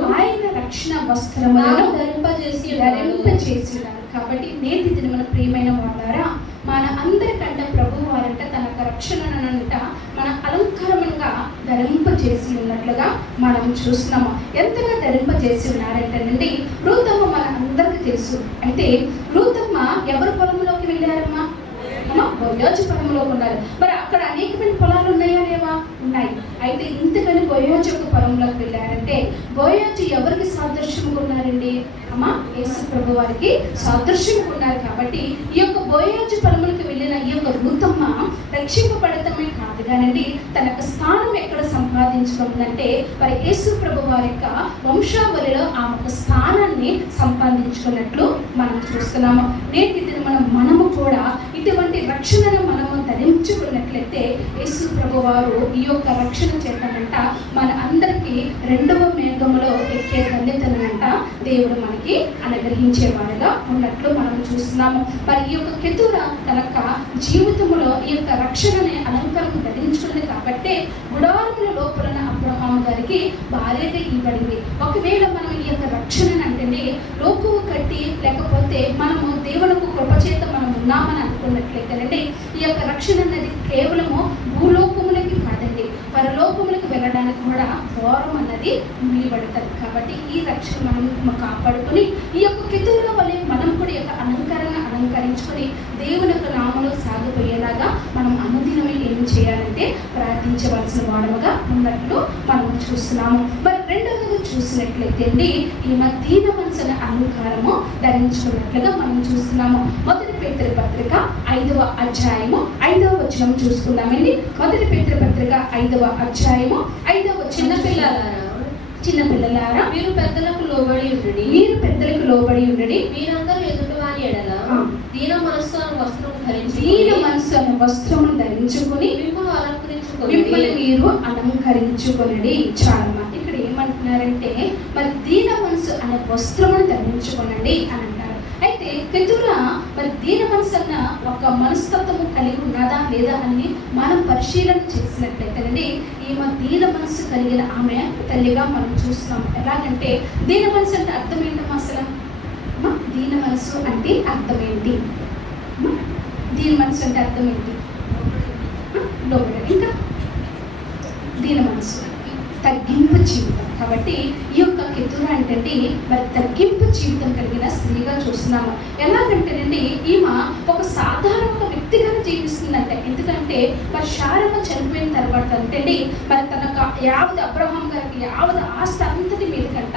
ధరింపజేసినారు. కాబట్టి నేటి దినమున ప్రియమైన వాళ్ళారా, మన అందరికంటే ప్రభు వారంట తన రక్షణనంట మన అలంకారముగా ధరింపజేసి ఉన్నట్లుగా మనం చూస్తున్నాము. ఎంతగా ధరింపజేసి ఉన్నారంటేనండి, రూతమ్మ మన అందరికీ తెలుసు. అయితే రూతమ్మ ఎవరి పొలంలోకి వెళ్ళారమ్మా? బోయోజు పొలంలోకి ఉన్నారు. మరి అక్కడ అనేకమైన పొలాలు ఉన్నాయా లేవా? ఉన్నాయి. అయితే ఇంతకని బోయోజు యొక్క పొలంలోకి వెళ్ళారంటే బోయోజు ఎవరికి సాదృశ్యంగా ఉన్నారండి? అమ్మా, యేసు ప్రభు వారికి సాదృశ్యంగా ఉన్నారు. కాబట్టి ఈ యొక్క బోయోజు పొలంలోకి వెళ్ళిన ఈ యొక్క రూతమ్మ రక్షింపబడటమే కాదు కానండి, తన యొక్క స్థానం ఎక్కడ సంపాదించుకుందంటే మరి యేసు ప్రభు వారి యొక్క వంశావళిలో ఆమె ఒక స్థానాన్ని సంపాదించుకున్నట్లు మనం చూస్తున్నాము. నేటి మనము కూడా ఇటువంటి రక్షణను మనము ధరించుకున్నట్లయితే యేసు ప్రభు వారు ఈ యొక్క రక్షణ చేతనంట మన అందరికీ 2వ మేఘములో ఎక్కే ధన్యతనంట దేవుడు మనకి అనుగ్రహించేవాడుగా ఉన్నట్లు మనం చూస్తున్నాము. మరి ఈ యొక్క కెతుర తన జీవితంలో ఈ యొక్క రక్షణని అలంకరణ ధరించుకుంది. కాబట్టి గుడారముల లోపల అబ్రహాము గారికి భార్యగా ఇవ్వబడింది. ఒకవేళ మనం ఈ యొక్క రక్షణను అంటే లోకువు కట్టి లేకపోతే మనము దేవునికి కృపచేత మనం ఉన్నామని అనుకున్నట్లయితేనండి, ఈ యొక్క రక్షణ అనేది కేవలము భూలోకములకి కాదండి, పరలోకములకు వెళ్ళడానికి కూడా ద్వారం అన్నది నిలబడతారు. కాబట్టి ఈ రక్షణ మనం కాపాడుకొని ఈ యొక్క కెతుర వల్ల మనం కూడా ఈ యొక్క అలంకరించుకొని దేవుని యొక్క నామలో సాగిపోయేలాగా మనం అనుదినమే ఏం చేయాలంటే ప్రార్థించవలసిన వాడముగా ఉన్నట్లు మనం చూస్తున్నాము. మరి రెండవది చూసినట్లయితే అండి, ఈ దీన మనసుని అలంకారము ధరించుకున్నట్లుగా మనం చూస్తున్నాము. మొదటి పేతురు పత్రిక 5వ అధ్యాయము 5వ వచనం చూసుకున్నామండి. మొదటి పేతురు పత్రిక 5వ అధ్యాయము 5వ వచనం. చిన్నపిల్లలారా మీరు పెద్దలకు లోబడి ఉండండి. మీరందరూ ఎదుటి వారి ఎడల దీన మనస్సు అనే వస్త్రమును ధరించుకుని మిమ్మల్ని మీరు అలంకరించుకొనండి. చాలా ఇక్కడ ఏమంటున్నారంటే మరి దీన మనసు అనే వస్త్రమును ధరించుకోనండి అని అంటారు. అయితే కెతుర మరి దీన మనసు అన్న ఒక మనస్తత్వము కలిగి ఉన్నదా లేదా అని మనం పరిశీలన చేసినట్లయితేనండి, ఈమె దీన మనసు కలిగిన ఆమె తల్లిగా మనం చూస్తున్నాం. ఎలాగంటే దీన మనసు అంటే అర్థం ఏంటమ్మా? అసలు దీన మనసు అంటే అర్థం ఏంటి? దీన మనసు అంటే అర్థం ఏంటి? ఇంకా దీన మనసు తగ్గింపు జీవితం. కాబట్టి ఈ యొక్క కెతుర అంటే మరి తగ్గింపు జీవితం కలిగిన స్త్రీగా చూస్తున్నాము. ఎలాగంటేనండి, ఈమె ఒక సాధారణ ఒక వ్యక్తిగా జీవిస్తుందంట. ఎందుకంటే మరి శారమ్మ చనిపోయిన తర్వాత అంటే మరి తన యావత్ అబ్రహాం గారికి యావత్ ఆస్తి అంతటి మీద కంట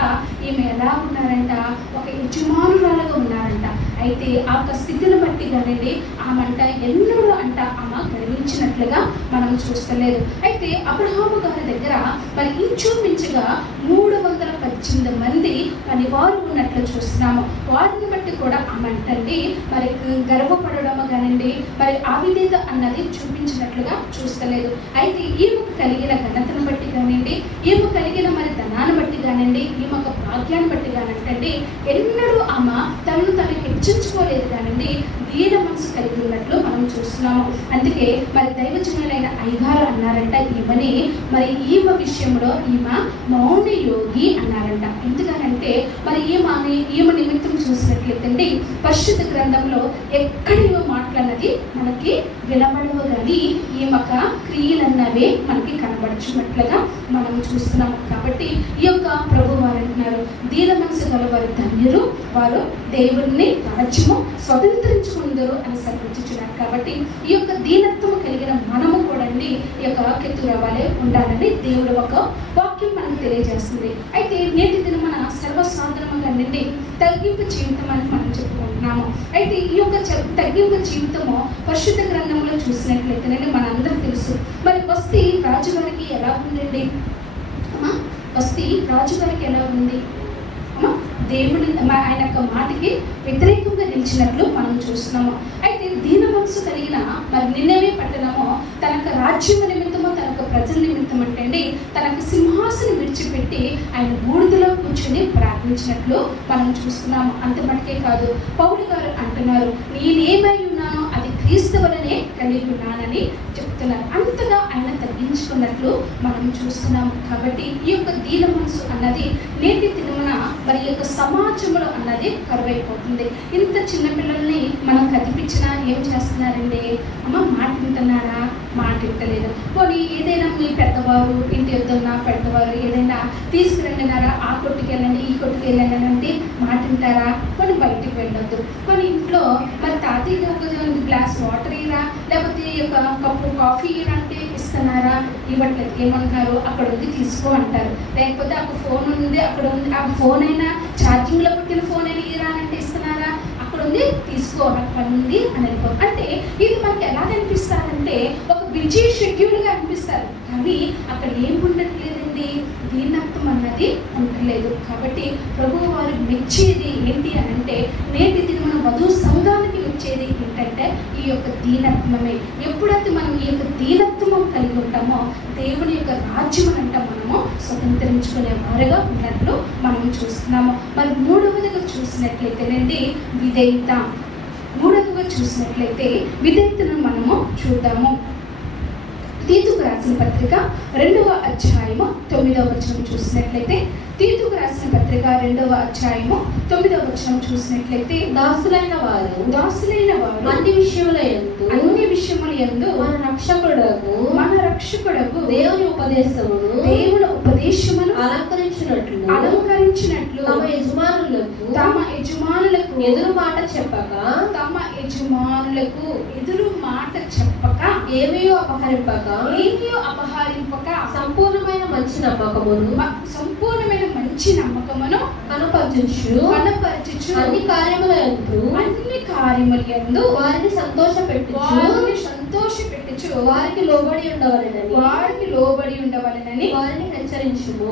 ఈమె ఎలా ఉన్నారంట? ఒక యజమానురాలుగా ఉన్నారంట. అయితే అయితే ఆ స్థితిని బట్టి కానండి ఆమంట ఎన్నడూ అంట ఆమె గర్వించినట్లుగా మనం చూస్తలేదు. అయితే అబ్రహాము గారి దగ్గర మరి ఇంచుమించుగా 318 మంది పనివారు ఉన్నట్లు చూస్తున్నాము. వారిని బట్టి కూడా ఆమె అంటండి మరి గర్వపడడం కానండి మరి ఆవిధేత అన్నది చూపించినట్లుగా చూస్తలేదు. అయితే ఈమెకు కలిగిన ఘనతను బట్టి కానివ్వండి, ఈమె కలిగిన మరి ధనాన్ని బట్టి కానివ్వండి, ఈమె ఒక భాగ్యాన్ని బట్టి కానంటండి ఎన్నడూ ఆమె తనను తను హెచ్చించుకోలేదు కానండి దీన మనసు కలిగి ఉన్నట్లు మనం చూస్తున్నాము. అందుకే మరి దైవజనులైన అయ్యగారు అన్నారంట ఈమెని మరి ఈమె విషయంలో ఈమె మౌన యోగి అన్నారంట. ఎందుకనంటే మరి ఈమె నిమిత్తం చూసినట్లయితే పరిశుద్ధ గ్రంథంలో ఎక్కడ ఈమె మాటలన్నది మనకి వినబడవు కానీ ఈమెక క్రియలన్నవే మనకి కనబడుచున్నట్లుగా మనం చూస్తున్నాము. కాబట్టి ఈ యొక్క ప్రభు వారు అంటున్నారు దీన మనసు గల వారు ధన్యులు, వారు దేవుడిని రాజ్యము స్వతంత్రించుకుందరు అని సెలవించుచున్నారు. కాబట్టి ఈ యొక్క దీనత్వం కలిగిన మనము కూడా ఈ యొక్క కెతురా వలె ఉండాలని దేవుడు ఒక వాక్యం మనకు తెలియజేస్తుంది. అయితే నేటి దిన మన సర్వసాధారణంగా నిండి తగ్గింపు జీవితం అని మనం చెప్పుకుంటున్నాము. అయితే ఈ యొక్క తగ్గింపు జీవితము పరిశుద్ధ గ్రంథంలో చూసినట్లయితేనే మనందరికీ తెలుసు. మరి బస్తీ రాజుగారికి ఎలా ఉందండి? బస్తీ రాజుగారికి ఎలా ఉంది? దేవుని ఆయన యొక్క మాటకి వ్యతిరేకంగా నిలిచినట్లు మనం చూస్తున్నాము. అయితే దీన మనసు కలిగిన మరి నిన్నవే పట్టణము తనకు రాజ్యం నిమిత్తమో తనకు ప్రజల నిమిత్తం అంటే తనకు సింహాసనం విడిచిపెట్టి ఆయన బూడిదలో కూర్చొని ప్రార్థించినట్లు మనం చూస్తున్నాము. అంత మటుకే కాదు, పౌలు గారు అంటున్నారు నేనేమై ఉన్నానో అది క్రీస్తు వలనే కలిగి ఉన్నానని చెప్తున్నారు. అంతగా ఆయన తగ్గించుకున్నట్లు మనం చూస్తున్నాము. కాబట్టి ఈ యొక్క దీన మనసు అన్నది నేటి దినమున మరి యొక్క సమాజంలో అన్నది కరువైపోతుంది. ఇంత చిన్నపిల్లల్ని మనం కదిపించినా ఏం చేస్తున్నారండి? అమ్మ మాట వింటున్నారా? మాట వింటలేదు. పోనీ ఏదైనా మీ పెద్దవారు ఇంటి వద్దున్న పెద్దవారు ఏదైనా తీసుకురండినారా, ఆ కొట్టుకు వెళ్ళండి ఈ కొట్టుకు వెళ్ళండి అని అంటే మాట వింటారా? కొన్ని బయటికి వెళ్ళొద్దు. కొన్ని ఇంట్లో మరి తాతయ్య ఒక గ్లాస్ వాటర్ ఇరా లేకపోతే ఒక కప్పు కాఫీ ఇరా అంటే ఇస్తున్నారా? ఇవ్వట్లేదు. ఏమంటున్నారు? అక్కడ ఉంది తీసుకో అంటారు. లేకపోతే అక్కడ ఫోన్ ఉంది అక్కడ ఉంది, ఆ ఫోన్ అయినా ఛార్జింగ్ లో పెట్టిన ఫోన్ అయినా ఇరా అంటే ఇస్తున్నారా? అక్కడ ఉంది తీసుకో అక్కడ ఉంది అని వెళ్ళిపోతుంది. అంటే ఇది మనకి ఎలా అనిపిస్తారంటే ఒక బిజీ షెడ్యూల్ గా అనిపిస్తారు, కానీ అక్కడ ఏం ఉండట్లేదండి, దీనత్వం అన్నది ఉండలేదు. కాబట్టి ప్రభు వారు మెచ్చేది ఏంటి అని అంటే నేటి దిన వధు సంఘానికి మెచ్చేది ఏంటంటే ఈ యొక్క దీనత్వమే. ఎప్పుడైతే మనం ఈ యొక్క దీనత్వం కలిగి ఉంటామో దేవుని యొక్క రాజ్యం అంట మనము స్వతంత్రించుకునే వారుగా ఉన్నట్లు మనం చూస్తున్నాము. మరి మూడవదిగా చూసినట్లయితేనండి విధేయత. మూడవదిగా చూసినట్లయితే విధేయతను మనము చూద్దాము. తీతుకు రాసిన పత్రిక 2వ అధ్యాయము 9వ వచనం చూసినట్లయితే తీతుకు రాసిన పత్రిక 2వ అధ్యాయము 9వ వచనం చూసినట్లయితే దాసులైన వారు అన్ని విషయముల యందు మన రక్షకుడకు దేవుని ఉపదేశమును అలంకరించినట్లు తమ యజమానులకు ఎదురు మాట చెప్పక ఏమీయో అపహరింపక సంపూర్ణమైన మంచి నమ్మకమును కనపరచుచు అన్ని కార్యములందు వారిని సంతోషపెట్టుచు వారికి లోబడి ఉండవలెనని వారిని హెచ్చరించుము.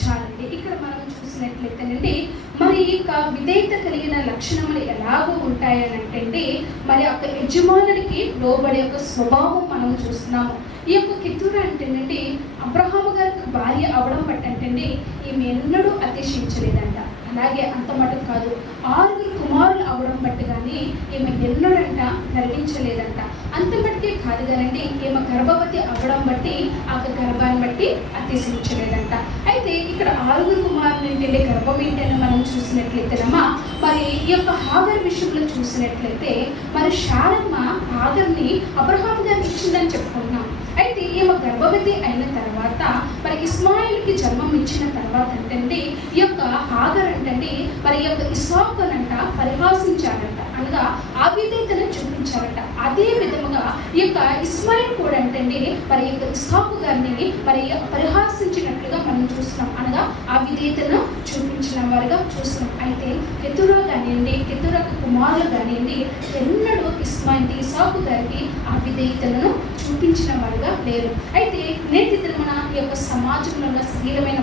చాలండి. ఇక్కడ మనం చూసినట్లయితేనండి మరి ఇక విధేయత కలిగిన లక్షణములు ఎలాగో ఉంటాయనంటే మరి ఒక యజమానుడికి లోబడే ఒక స్వభావం మనం చూస్తున్నాము. ఈ యొక్క కెతురా అంటేనండి అబ్రహాము గారికి భార్య అవడం బట్టి అంటండి ఈమె ఎన్నడూ అతిశయించలేదంట. అలాగే అంత మటుకు కాదు, 6 కుమారులు అవడం బట్టి కానీ ఈమె ఎన్నడంట గర్వించలేదంట. అంత మట్టుకే కాదు కదండి ఈమె గర్భవతి అవ్వడం బట్టి ఆ గర్భాన్ని బట్టి అతిశయించలేదంట. అయితే ఇక్కడ 6 కుమారులు ఏంటంటే గర్భం ఏంటని మనం చూసినట్లయితేనమ్మా మరి ఈ యొక్క హాగర్ విషయంలో చూసినట్లయితే మరి శారమ్మ హాగర్ని అబ్రహాం గారికి ఇచ్చిందని చెప్పుకుంటున్నాం. అయితే ఈమె గర్భవతి అయిన తర్వాత మరి ఇస్మాయిల్కి జన్మం ఇచ్చిన తర్వాత అంటే ఈ యొక్క హాగర్ అంటే మరి ఈ యొక్క ఇస్సాకునంట పరిహాసించారంట, అనగా అవిధేయతను చూపించారట. అదే విధముగా ఈ యొక్క ఇస్మాయిల్ కూడా అంటే మరి ఈ యొక్క ఇస్సాకు గారిని మరి పరిహాసించినట్లుగా మనం చూస్తున్నాం, అనగా ఆ విధేయతను చూపించిన వారుగా చూస్తున్నాం. అయితే కెతురా కానివ్వండి, కెతురా కుమారులు కానివ్వండి, ఎన్నడూ ఇసాకు గారికి ఆ విధేయతలను చూపించిన వారుగా లేరు. అయితే నేటి దినమున ఈ యొక్క సమాజంలో ఉన్న స్త్రీలమైన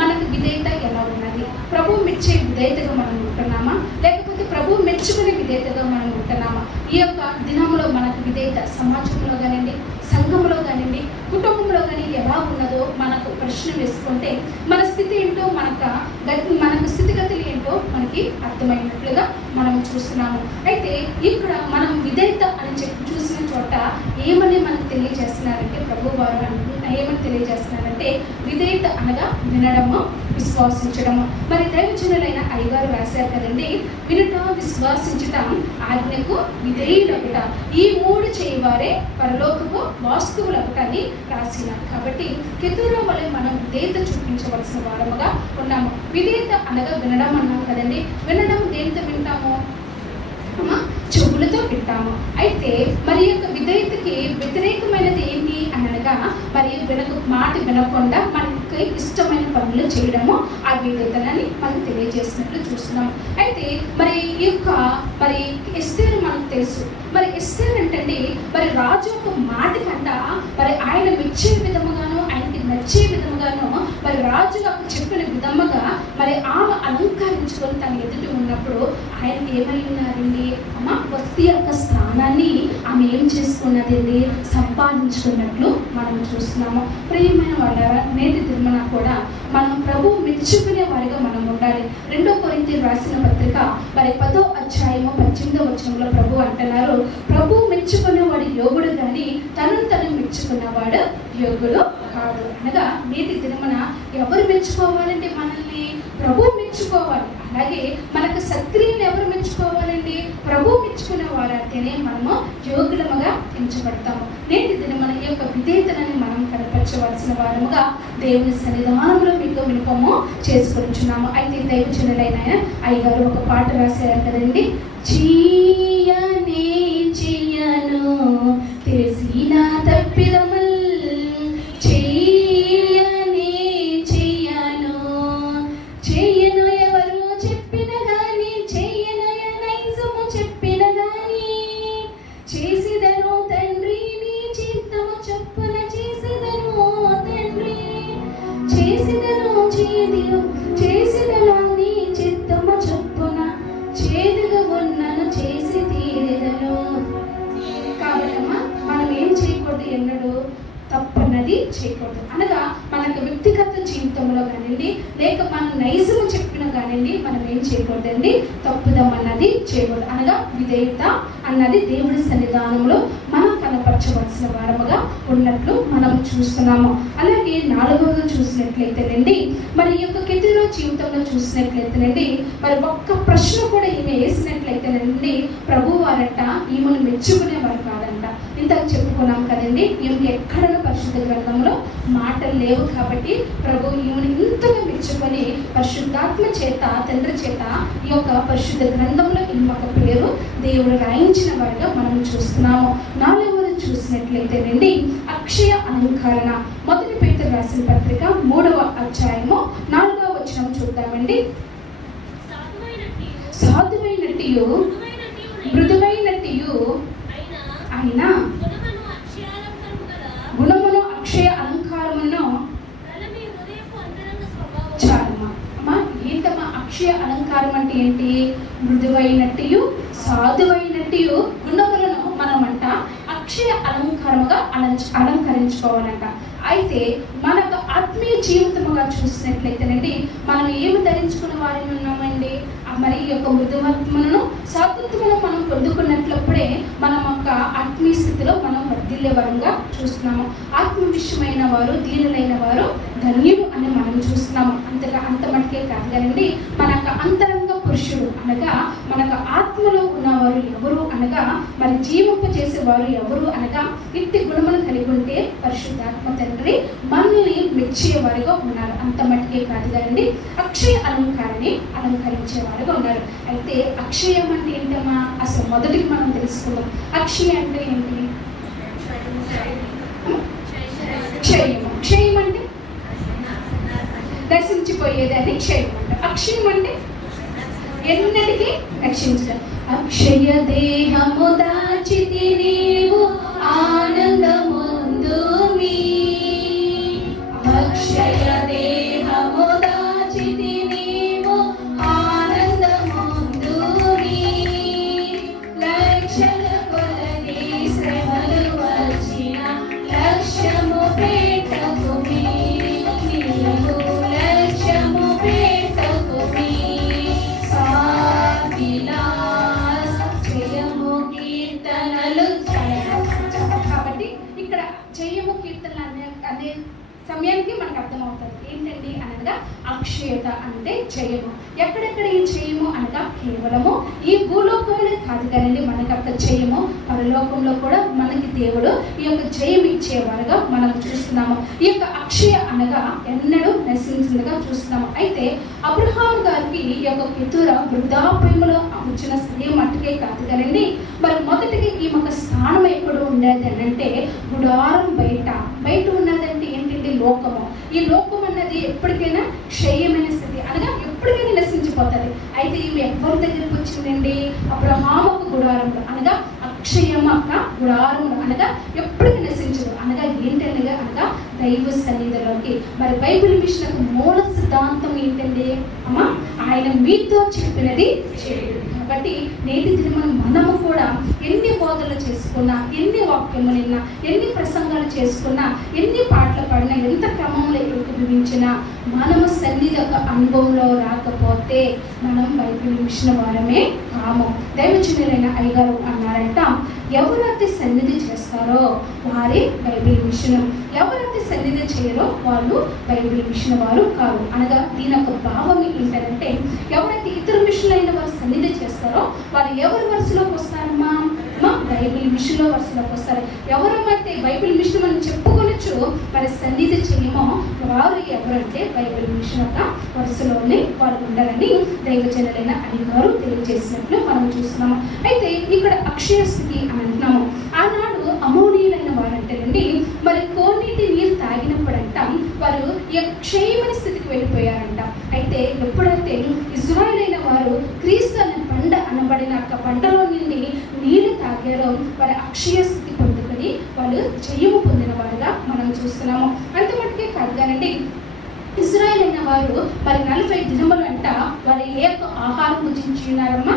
మనకు విధేయత ఎలా ఉన్నది? ప్రభు మెచ్చే విధేయతగా మనం ఉంటున్నామా, లేకపోతే ప్రభు మెచ్చుకునే విధేయతగా మనం ఉంటున్నామా? ఈ యొక్క దినంలో మనకు విధేయత సమాజంలో కానివ్వండి, సంఘంలో కానివ్వండి, కుటుంబంలో కానీ ఎలా ఉన్నదో మనకు ప్రశ్న వేసుకుంటే మన స్థితి ఏంటో మనకు స్థితిగతులు ఏంటో మనకి అర్థమైనట్లుగా మనం చూస్తున్నాము. అయితే ఇక్కడ మనం విధేయత అని చెప్పి చూసిన చోట ఏమని మనకు తెలియజేస్తున్నారంటే ప్రభు వారు ఏమని తెలియజేస్తున్నారంటే విధేయత అనగా వినడము, విశ్వాసించడము. మరి దైవజనులైన అయ్యగారు రాశారు కదండి, వినుట, విశ్వాసించుట, ఆజ్ఞకు విధేయులగుట, ఈ 3 చేయవారే పరలోకపు వాస్తువులగుట అని రాసినారు. కాబట్టి కెతురా వలె మనం విధేయత చూపించవలసిన వారముగా ఉన్నాము. విధేయత అనగా వినడం అన్నాం కదండి. వినడం దేంతో వింటాము? చెవులతో వింటాము. అయితే మరి యొక్క విధేయతకి వ్యతిరేకమైనది ఏంటి అని అనగా మరి మాట వినకుండా మనకి ఇష్టమైన పనులు చేయడము ఆ విధేయతనని మనకు తెలియజేసినట్లు చూస్తున్నాం. అయితే మరి ఈ యొక్క ఎస్తేరు మనకు తెలుసు. మరి ఎస్తేరు అంటే మరి రాజు యొక్క మాట కంట మరి ఆయన మెచ్చే విధముగాను, ఆయనకి నచ్చే విధముగాను, మరి రాజు చెప్పిన విధముగా మరి ఆమె అలంకరించుకొని తన ఎదుటి ఉన్నప్పుడు ఆయన ఏమై ఉన్నారండి? వస్తు యొక్క స్థానాన్ని ఆమె ఏం చేసుకున్నదండి? సంపాదించుకున్నట్లు మనం చూస్తున్నాము. ప్రియమైన వాళ్ళ నేటి దినమున కూడా మనం ప్రభు మెచ్చుకునే వారిగా మనం ఉండాలి. 2 కొరింథీయులకు రాసిన పత్రిక మరి 10వ అధ్యాయము 18వ వచనంలో ప్రభు అంటున్నారు, ప్రభు మెచ్చుకునేవాడు యోగుడు కానీ తను మెచ్చుకున్నవాడు యోగుడు కాదు. అనగా నేటి దినమున ఎవరు మెచ్చుకోవాలంటే మనల్ని ప్రభు మెచ్చుకోవాలి. అలాగే మనకు సత్క్రియలు ఎవరు మెచ్చుకోవాలండి? ప్రభు మెచ్చుకునే వారైతేనే మనము యోగులముగా ఎంచబడతాము. నేటి దినమున ఈ యొక్క విధేయతని మనం కనపరచవలసిన వారముగా దేవుని సన్నిధానంలో మీకు వినపము చేసుకొనిచున్నాము. అయితే దైవజనులైన అయ్యగారు ఒక పాట రాశారు కదండి, చెయ్యను తెలిసిన తప్పిదముల్ చెయ్యను ఎవరు చెప్పిన గాని, చెయ్యను నైజము చెప్పిన గాని, చేసిదను తండ్రి నీ చిత్తము చొప్పున చేసిదను తండ్రి, చేసిదను నీ చిత్తము చొప్పున చేదుగా ఉన్నను చేసి తీరెదను. కాబట్టి మనం ఏం చేయకూడదు? ఎన్నడూ తప్పన్నది చేయకూడదు. అనగా మనకు వ్యక్తిగత జీవితంలో కానివ్వండి, లేక మన నైజము చెప్పిన కానివ్వండి, మనం ఏం చేయకూడదండి? తప్పుదం అన్నది చేయకూడదు. అనగా విధేయత అన్నది దేవుడి సన్నిధానంలో మనం కనపరచవలసిన వారముగా ఉన్నట్లు మనం చూస్తున్నాము. అలాగే 4వది చూసినట్లయితేనండి, మరి ఈ యొక్క కెతురా జీవితంలో చూసినట్లయితేనండి, మరి ఒక్క ప్రశ్న కూడా ఈమె వేసినట్లయితేనండి ప్రభు వారంట ఈమెను మెచ్చుకునేవారు కాదంట. ఇంతకు చెప్పుకున్నాం కదండి, ఈమె ఎక్కడైనా పరిశుద్ధ గ్రంథంలో మాటలు లేవు కాబట్టి ప్రభు ఈమెను ఇంతగా మెచ్చుకొని పరిశుద్ధాత్మ చేత, తండ్రి చేత ఈ యొక్క పరిశుద్ధ గ్రంథంలో ఈమె ఒక పేరు దేవుడు రాయించిన వారిగా మనం చూస్తున్నాము. 4వది చూసినట్లయితేనండి అక్షయ అలంకరణ. 1 పేతురు రాసిన పత్రిక 3వ అధ్యాయము 4వ వచనం చూద్దామండి. సాధువైనట్టియు మృదువైనట్టియు అయినా గుణమును అక్షయ అలంకారమును చాలమ్మా. అమ్మా ఏంటమ్మా అక్షయ అలంకారం అంటే ఏంటి? మృదువైనట్టు, సాధువైనట్టు గుణములను మనమంట అక్షయ అలంకారముగా అలంకరించుకోవాలంట. అయితే మనకు ఆత్మీయ జీవితముగా చూసినట్లయితేనండి మనం ఏమి ధరించుకున్న వారిని ఉన్నామండి? మరి ఈ యొక్క మృదువత్వములను, సాత్విత్వమును మనం పొందుకున్నట్లప్పుడే మనం యొక్క ఆత్మీయ స్థితిలో మనం వర్ధిల్లే వారంగా చూస్తున్నాము. ఆత్మ విషయమైన వారు, దీనులైన వారు ధన్యులు అని మనం చూస్తున్నాము. అంత మటుకే కాదు కదండి, మనకు అంతరంగ పురుషుడు అనగా మనకు ఆత్మలో ఉన్నవారు ఎవరు అనగా మరి జీవింప చేసేవారు ఎవరు అనగా ఇట్టి గుణములు కలిగి ఉంటే పరిశుద్ధాత్మ తండ్రి మనల్ని మెచ్చేవారుగా ఉన్నారు. అంత మటుకే కాదు కదండి, అక్షయ అలంకారాన్ని అలంకరించేవారుగా ఉన్నారు. అయితే అక్షయం అంటే ఏంటమ్మా? అసలు మొదటికి మనం తెలుసుకుందాం. అక్షయ అంటే ఏంటి? క్షయం. క్షయం అంటే నశించిపోయేది అని క్షయం అంట. అక్షయం అంటే ఎన్నటికీ రక్షించడం. అక్షయ దేహము దాచితి నీవు ఆనందముందు మీ, అక్షయ దేహము దాచితి నీవు ఆనందముందు మీ, లక్షల కొలది శ్రమలు వచ్చిన లక్ష్యము పెట్టకు మీ, నీవు లక్ష్యము పెట్టకు మీ, కాబట్టి ఇక్కడ జయము కీర్తనలు అనే సమయానికి మనకు అర్థమవుతుంది ఏంటండి అనగా అక్షయత అంటే జయము. ఎక్కడెక్కడ ఈ జయము అనగా కేవలము ఈ భూలోకంలో కాదు కానీ మనకు అక్కడ జయము పరలోకంలో కూడా మనకి దేవుడు ఈ యొక్క జయం ఇచ్చేవారుగా మనం చూస్తున్నాము. ఈ యొక్క అక్షయ అనగా ఎన్నడూ నశించిందిగా చూస్తున్నాము. అయితే అబ్రహాము గారికి ఈ యొక్క పితుర వృద్ధాప్యములో వచ్చిన స్త్రీ మట్టుకే కాదు కదండి, మరి మొదటికి ఈ యొక్క స్థానం ఎప్పుడు ఉండేది అని అంటే గుడారం బయట ఉన్నదంటే ఏంటంటే లోకము. ఈ లోకం అన్నది ఎప్పటికైనా క్షయమైన స్థితి అనగా ఎప్పటికైనా నశించిపోతుంది. అయితే ఈమె ఎవరి దగ్గరికి వచ్చిందండి? అబ్రహాముకు గుడారంలో అనగా అక్షయమక్క గుడారంలో అనగా ఎప్పటికీ నశించదు అనగా ఏంటనగా అనగా దైవ సన్నిధిలోకి. మరి బైబిల్ మిషన్ మూల సిద్ధాంతం ఏంటండి అమ్మా? ఆయన మీతో చెప్పినది చేయడు. కాబట్టి నేటి దినం మనము కూడా ఎన్ని బోధనలు చేసుకున్నా, ఎన్ని వాక్యములు విన్నా, ఎన్ని ప్రసంగాలు చేసుకున్నా, ఎన్ని పాటలు పాడినా, ఎంత క్రమంలో ఏకీభవించినా మనము సన్నిధి ఒక అనుభవంలో రాకపోతే మనం బైబిల్ మిషన్ వారమే కాము. దైవజనులైన అయ్యగారు అన్నారంట, ఎవరైతే సన్నిధి చేస్తారో వారే బైబిల్ మిషన్, ఎవరైతే సన్నిధి చేయరో వాళ్ళు బైబిల్ మిషన్ వారు కాదు అనగా దీని యొక్క భావం ఏంటంటే ఎవరైతే ఇతర మిషన్లు అయిన వారు సన్నిధి చేస్తారో వాళ్ళు ఎవరి వరుసలోకి వస్తారమ్మా? బైబిల్ మిషన్లో వరుసలోకి వస్తారు. ఎవరైతే బైబిల్ మిషన్ మనం చెప్పుకోవచ్చు మరి సన్నిధి చేయమో వారు ఎవరంటే బైబిల్ మిషన్ యొక్క వరుసలోనే వారు ఉండాలని దైవజనులైన అయ్యగారు తెలియజేసినట్లు మనం చూస్తున్నాము. అయితే ఇక్కడ అక్షయ స్థితి అని అంటున్నాము. ఆనాడు అమోనీయులైన వారంటేనండి మరి కోనేటి నీరు తాగినప్పుడంట వారు ఈ క్షయమైన స్థితికి వెళ్ళిపోయారంట. అయితే ఎప్పుడైతే ఇజ్రాయేల్ అయిన వారు క్రీస్తు అనే పంట అనబడిన పంటలో నుండి నీరు తాగారో వారి అక్షయ స్థితి పొందుకొని వాళ్ళు జయము పొందిన వారుగా మనం చూస్తున్నాము. అంత మటుకే కాదు కానండి, ఇజ్రాయేల్ అయిన వారు మరి 40 దినములు అంట వారు ఏ ఆహారం భుజించి ఉన్నారమ్మా?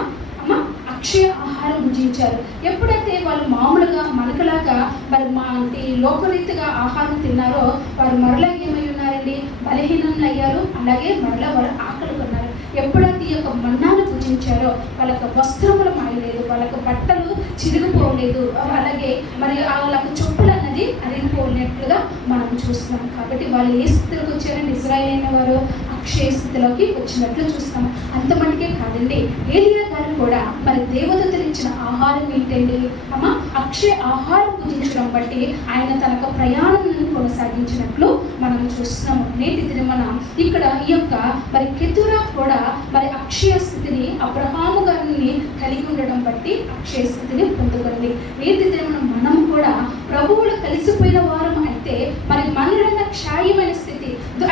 అక్షయ ఆహారం భుజించారు. ఎప్పుడైతే వాళ్ళు మామూలుగా మనకలాగా మరి అంటే లోకరీతిగా ఆహారం తిన్నారో వారు మరలా ఏమై ఉన్నారండి? బలహీనంగా అయ్యారు. అలాగే మరలా వారు ఆకలి కొన్నారు. ఎప్పుడైతే ఈ యొక్క మన్నాను భుజించారో వాళ్ళకి వస్త్రములు మాయలేదు, వాళ్ళకి బట్టలు చిరిగిపోలేదు, అలాగే మరి వాళ్ళకి చెప్పులు అన్నది అరిగిపోయినట్లుగా మనం చూస్తున్నాం. కాబట్టి వాళ్ళు ఏ స్థితిలోకి వచ్చారండి? ఇజ్రాయేల్ అయిన వారు అక్షయ స్థితిలోకి వచ్చినట్లు చూస్తాం. అంత మటుకే కాదండి, ఏలియా గారు కూడా మరి దేవదూతలు ఇచ్చిన ఆహారం ఏంటండి అమ్మా? అక్షయ ఆహారం భుజించడం బట్టి ఆయన తనకు ప్రయాణం కొనసాగించినట్లు మనం చూస్తున్నాము. నేటి దినమున ఇక్కడ ఈ యొక్క మరి కెతురా కూడా మరి అక్షయ స్థితిని అబ్రహాము గారిని కలిగి ఉండడం బట్టి అక్షయ స్థితిని పొందుకుంది. నేటి దినమున మనం కూడా ప్రభువులు కలిసిపోయిన వారం అయితే మరి మనలో క్షాయమైన స్థితి.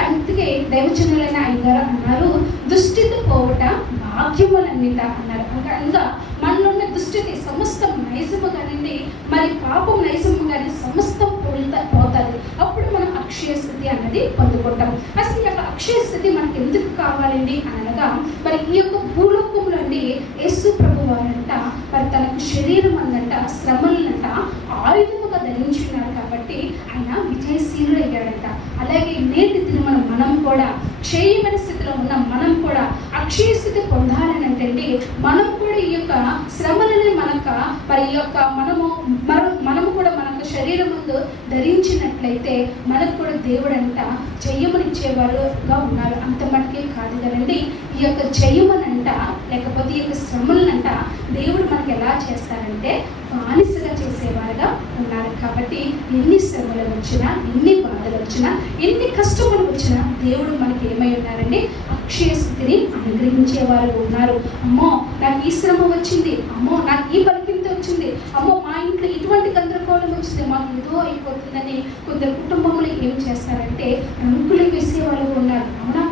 అందుకే దైవజనులైన అయ్యగారు అన్నారు, దుస్థితి పోవట భాగ్యములన్నిట అన్నారు. ఇంకా మనలో ఉన్న దుస్థితి సమస్తం నైజము కానివ్వండి, మరి పాపం నైజము కానీ సమస్తం పోతుంది. అప్పుడు మనం అక్షయ స్థితి అన్నది పొందుకుంటాం. అసలు ఈ యొక్క అక్షయ స్థితి మనకి ఎందుకు కావాలండి అనగా మరి ఈ యొక్క భూలోకంలో యేసు ప్రభు వారంట మరి తనకు శరీరం అన్నంట శ్రమలనంట ఆయుధముగా ధరించున్నారు కాబట్టి ఆయన విజయశీలుడు అయ్యాడంట. అలాగే నేటి దినమున మనం కూడా క్షయమైన స్థితిలో ఉన్న మనం కూడా అక్షయ స్థితి పొందాలని అంటే మనం కూడా ఈ యొక్క శ్రమలని మనక మరి ఈ యొక్క మనము కూడా మనకు శరీరం ముందు ధరించినట్లయితే మనకు కూడా దేవుడు అంట జయమునిచ్చేవారుగా ఉన్నారు. అంత మటుకే కాదు కదండి, ఈ యొక్క జయమునంట లేకపోతే ఈ యొక్క శ్రమలనంట దేవుడు మనకి ఎలా చేస్తారంటే బానిసగా చేసేవారుగా ఉన్నారు. కాబట్టి ఎన్ని శ్రమలు వచ్చినా, ఎన్ని బాధలు వచ్చినా, ఎన్ని కష్టములు వచ్చినా దేవుడు మనకి ఏమై ఉన్నారండి? అక్షయ స్థితిని అనుగ్రహించేవారు ఉన్నారు. అమ్మో నాకు ఈ శ్రమ వచ్చింది, అమ్మో నాకు ఈ బలహీనత వచ్చింది, అమ్మో మా ఇంట్లో ఇటువంటి గందరగోళం వచ్చింది, మాకు ఏదో అయిపోతుందని కొందరు కుటుంబంలో ఏం చేస్తారంటే రంకులు వేసేవాళ్ళు ఉన్నారు. అవునా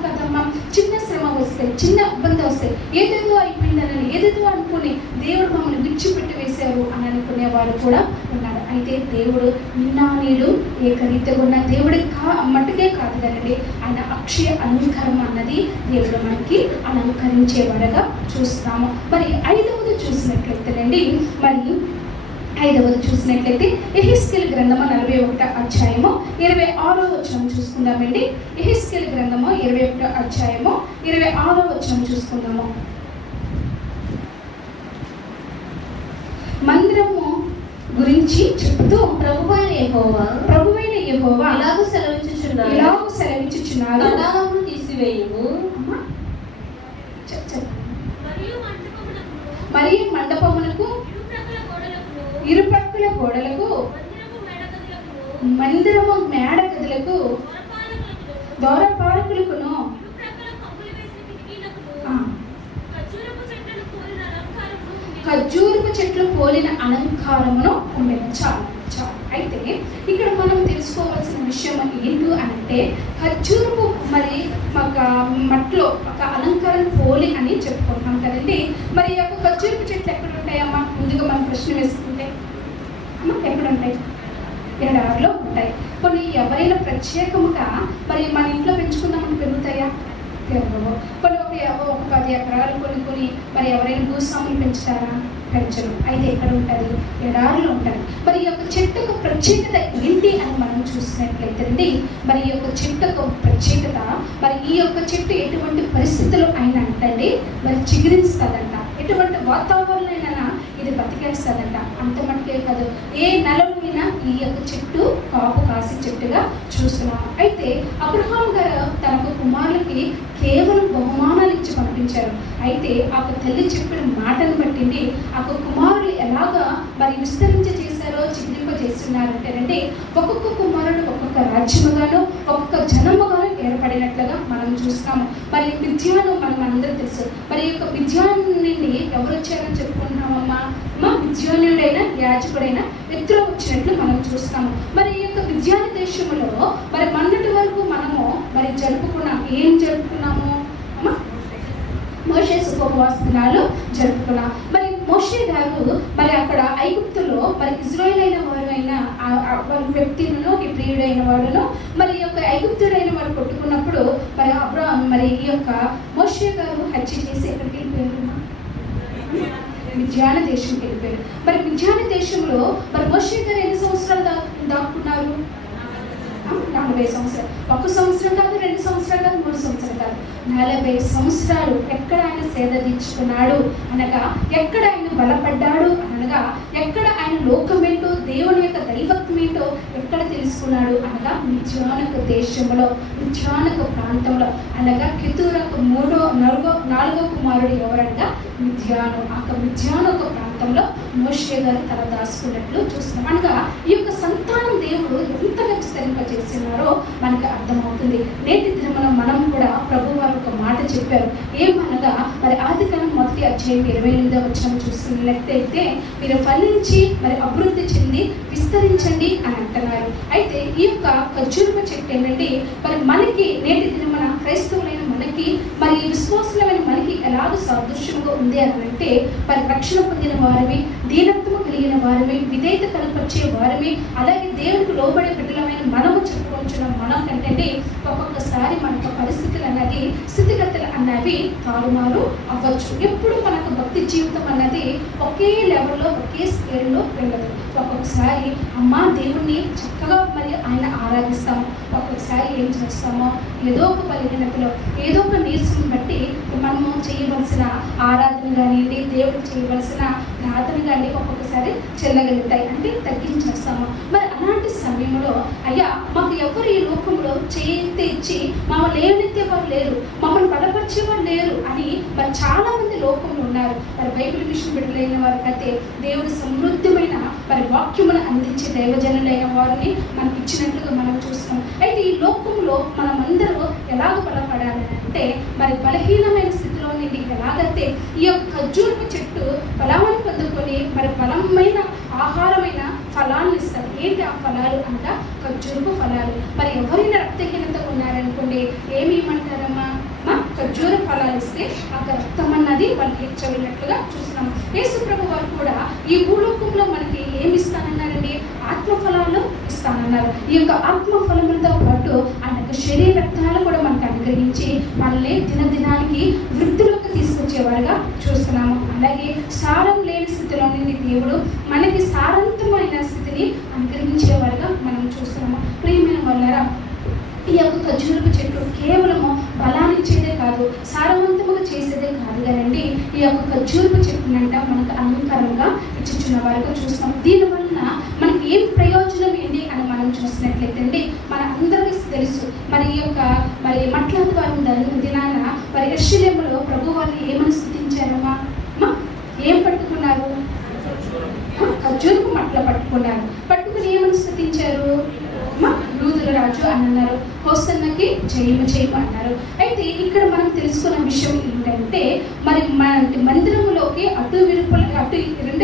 చిన్న ఇబ్బంది వస్తే ఏదేదో అయిపోయిందని ఏదేదో అనుకుని దేవుడు మమ్మల్ని విడిచిపెట్టి వేశారు అని అనుకునే వాళ్ళు కూడా ఉన్నారు. అయితే దేవుడు నిన్న నేడు ఏకరీతిగా ఉన్న దేవుడి మట్టుకే కాదు కదండి, ఆయన అక్షయ అలంకారం అన్నది దేవుడు మనకి అలంకరించేవాడుగా చూస్తాము. మరి ఐదవది చూసినట్లయితేనండి, మరి ఐదవది చూసినట్లయితే యెహెజ్కేలు గ్రంథము 41వ అధ్యాయము 26వ వచనం చూసుకుందామండి. యెహెజ్కేలు గ్రంథము 21వ అధ్యాయము 26వ వచనం చూసుకుందాము. మందిరము గురించి చెప్తూ ప్రభువైన యెహోవా ఇలాగూ సెలవించుచున్నారు, కటారమును తీసివేయుము, మరియు మండపమునకు ఇరుపక్కల గోడలకు మందిరము మేడ గదులకు ద్వారపాలకులకును ఖర్జూరపు చెట్లు పోలిన అలంకారమును ఉండేది. చాలా చాలా. అయితే ఇక్కడ మనం తెలుసుకోవాల్సిన విషయం ఏంటి అంటే, ఖర్జూరపు మరి ఒక మట్లో ఒక అలంకారం పోలి అని చెప్పుకుంటున్నాం కదండి. మరి ఈ యొక్క ఖర్జూరపు చెట్లు ఎక్కడ ఉంటాయమ్మా? ముందుగా మనం ప్రశ్న వేసుకుంటే అమ్మ ఎక్కడ ఉంటాయి? ఎడారిలో ఉంటాయి. కొన్ని ఎవరైనా ప్రత్యేకముగా మరి మన ఇంట్లో పెంచుకుందామని పెరుగుతాయా? కొన్ని ఒక 10 ఎకరాలు కొన్ని మరి ఎవరైనా భూస్వాములు పెంచుతారా? పెంచరు. అయితే ఎక్కడ ఉంటుంది? ఎడారిలో ఉంటుంది. మరి ఈ యొక్క చెట్టు యొక్క ప్రత్యేకత ఏంటి అని మనం చూసినట్లయితే, మరి ఈ యొక్క చెట్టు యొక్క ప్రత్యేకత, మరి ఈ యొక్క చెట్టు ఎటువంటి పరిస్థితులు అయినా అంటండి మరి చిగురిస్తుందంట, ఎటువంటి వాతావరణమైనా ఇది బతికేస్తుందంట. అంత మటుకే కాదు, ఏ నెలలోనైనా ఈ యొక్క చెట్టు కాపు కాసి చెట్టుగా చూస్తున్నాము. అయితే అబ్రహాం గారు తనకు కుమారులకి కేవలం బహుమానాలు ఇచ్చి పంపించారు. అయితే ఆ తల్లి చెప్పిన మాటను బట్టింది ఆ కుమారులు ఎలాగా మరి విస్తరించేశారో చిగురింపజేస్తున్నారంటేనండి, ఒక్కొక్క కుమారుడు ఒక్కొక్క రాజ్యముగాను ఒక్కొక్క జనముగాను ఏర్పడినట్లుగా మనం చూస్తాము. మరి మిద్యాను మనం అందరూ తెలుసు. మరి ఈ యొక్క మిద్యాను నుండి ఎవరు వచ్చారని చెప్పుకుంటున్నామమ్మా? మా మిద్యానుడైన యాజకుడైన ఎత్తులో వచ్చినట్లు మనం చూస్తాము. మరి ఈ యొక్క మిద్యాను దేశంలో మరి మొన్నటి వరకు మనము మరి జరుపుకున్నాం. ఏం జరుపుకున్నాము అమ్మా? మోషే ఉపవాస దినాలు జరుపుకున్నాం. మరి మోషే గారు మరి అక్కడ ఐగుప్తులో మరి ఇజ్రాయేల్ అయిన వారైన వ్యక్తులను ప్రియుడైన వాడును మరి ఈ యొక్క ఐగుప్తుడైన వాడు కొట్టుకున్నప్పుడు మరి మరి ఈ యొక్క మోషే గారు హత్య చేసి ఎక్కడికి వెళ్ళిపోయారు? మిద్యాను దేశంకి వెళ్ళిపోయారు. మరి మిద్యాను దేశంలో మరి మోషే గారు ఎన్ని సంవత్సరాలు దాక్కున్నారు? 40 సంవత్సరాలు. 1 సంవత్సరం కాదు, 2 సంవత్సరాలు కాదు, 3 సంవత్సరాలు కాదు, 40 సంవత్సరాలు. ఎక్కడ ఆయన సేద తీర్చుకున్నాడు అనగా, ఎక్కడ ఆయన బలపడ్డాడు అనగా, ఎక్కడ ఆయన లోకమేంటో దేవుని యొక్క దైవత్వం ఏంటో ఎక్కడ తెలుసుకున్నాడు అనగా, మిద్యాను దేశంలో, మిద్యాను ప్రాంతంలో అనగా కెతూరకు 4వ కుమారుడు ఎవరనగా మిద్యాను. ఆ మిద్యాను ప్రాంతంలో మోషే గారు తల దాచుకున్నట్లు చూస్తున్నాం. అనగా ఈ యొక్క సంతానం దేవుడు ఎంతగా విస్తరింపజేస్తున్నారో మనకు అర్థమవుతుంది. నేటి దినమున మనం కూడా ప్రభు వారు ఒక మాట చెప్పారు. ఏమనగా మరి ఆదికాండం 1వ అధ్యాయం 28వ వచనం చూస్తున్నట్లయితే, మీరు ఫలించి మరి అభివృద్ధి చెంది విస్తరించండి అని అంటున్నారు. అయితే ఈ యొక్క ఖర్జూరపు చెట్టు ఏంటంటే మరి మనకి నేటి దినమున క్రైస్తవులైన మనకి మరి విశ్వాసులమైన మనకి ఎలాగ సాదృశ్యంగా ఉంది అని అంటే, మరి రక్షణ పొందిన వారమే, దీనత్వము కలిగిన వారమే, విధేయత కనపరిచే వారమే, అలాగే దేవుడికి లోబడే బిడ్డలమైన మనము చెప్పుకుంటున్న మనం కంటే ఒక్కొక్కసారి మనకు పరిస్థితులు అన్నది స్థితిగతులు అన్నవి తారుమారు అవ్వచ్చు. ఎప్పుడు మనకు భక్తి జీవితం అన్నది ఒకే లెవెల్లో ఒకే స్కేల్లో వెళ్ళదు. ఒక్కొక్కసారి అమ్మా దేవుణ్ణి చక్కగా మరి ఆయన ఆరాధిస్తాము, ఒక్కొక్కసారి ఏం చేస్తామో ఏదో ఒక బలహీనతలో ఏదో ఒక నీరసం బట్టి మనము చేయవలసిన ఆరాధన కానివ్వండి, దేవుడు చేయవలసిన ప్రార్థన కానీ ఒక్కొక్కసారి చెల్లగలుగుతాయి, అంటే తగ్గించేస్తాము. మరి అలాంటి సమయంలో అయ్యా మాకు ఎవరు ఈ లోకంలో చేయితే ఇచ్చి మమ్మల్ని లేవనెత్తేవారు లేరు, మమ్మల్ని బలపరిచేవారు లేరు అని మరి చాలా మంది లోకంలో ఉన్నారు. మరి బైబిల్ విషయం బిడ్డలైన వారికి అయితే దేవుడు సమృద్ధమైన మరి వాక్యమును అందించే దైవజనులైన వారిని మనకి ఇచ్చినట్లుగా మనం చూస్తాం. అయితే ఈ లోకంలో మనమందరూ ఎలాగ బలపడాలి అంటే, మరి బలహీనమైన స్థితిలో నుండి ఎలాగైతే ఈ యొక్క ఖర్జూరపు చెట్టు ఫలాన్ని పొందుకొని మరి బలమైన ఆహారమైన ఫలాన్ని ఇస్తారు. ఏంటి ఆ ఫలాలు అనగా ఖర్జూరపు ఫలాలు. మరి ఎవరైనా రక్తహీనత ఉన్నారనుకోండి ఏమి ఇవ్వమంటారమ్మా? మా ఖర్జూర ఫలాలు ఇస్తే ఆ రక్తం అన్నది వాళ్ళకి హెచ్చవినట్లుగా చూస్తున్నాం. యేసు ప్రభు వారు కూడా ఈ భూలోకంలో మనకి ఏమి ఇస్తానన్నారండి? ఆత్మఫలాలు ఇస్తానన్నారు. ఈ యొక్క ఆత్మఫలములతో పాటు ఆయన యొక్క శరీర రక్తాలు కూడా మనకు అనుగ్రహించి మనల్ని దినదినానికి వృద్ధిలోకి తీసుకొచ్చేవారుగా చూస్తున్నాము. అలాగే సారం లేని స్థితిలో నుండి దేవుడు మనకి సారంతమైన స్థితిని అనుగ్రహించేవారుగా మనం చూస్తున్నాము. ప్రియమైన వాళ్ళారా, ఈ యొక్క ఖర్జూరపు చెట్టు కేవలము బలాన్నిచ్చేదే కాదు, సారవంతముగా చేసేదే కాదు కదండి. ఈ యొక్క ఖర్జూరపు చెట్టునంట మనకు అలంకారంగా ఇచ్చుచున్న వారుగా చూస్తాం. దీనివలన మనకి ఏం ప్రయోజనం ఏంటి అని మనం చూసినట్లయితే అండి, మన అందరికీ తెలుసు మరి ఈ యొక్క మట్లాది వారు దినాన మరి యెరూషలేములో ప్రభు వారిని ఏమని స్తుతించారమ్మా? ఏం పట్టుకున్నారు? ఖర్జూరపు మట్ల పట్టుకున్నారు. పట్టుకుని ఏమని స్తుతించారు? యూదుల రాజు అని అన్నారు. హోసన్నకి జయము జయము అన్నారు. అయితే ఇక్కడ మనం తెలుసుకున్న విషయం ఏంటంటే, మరి మన మందిరంలోకి అటు రెండు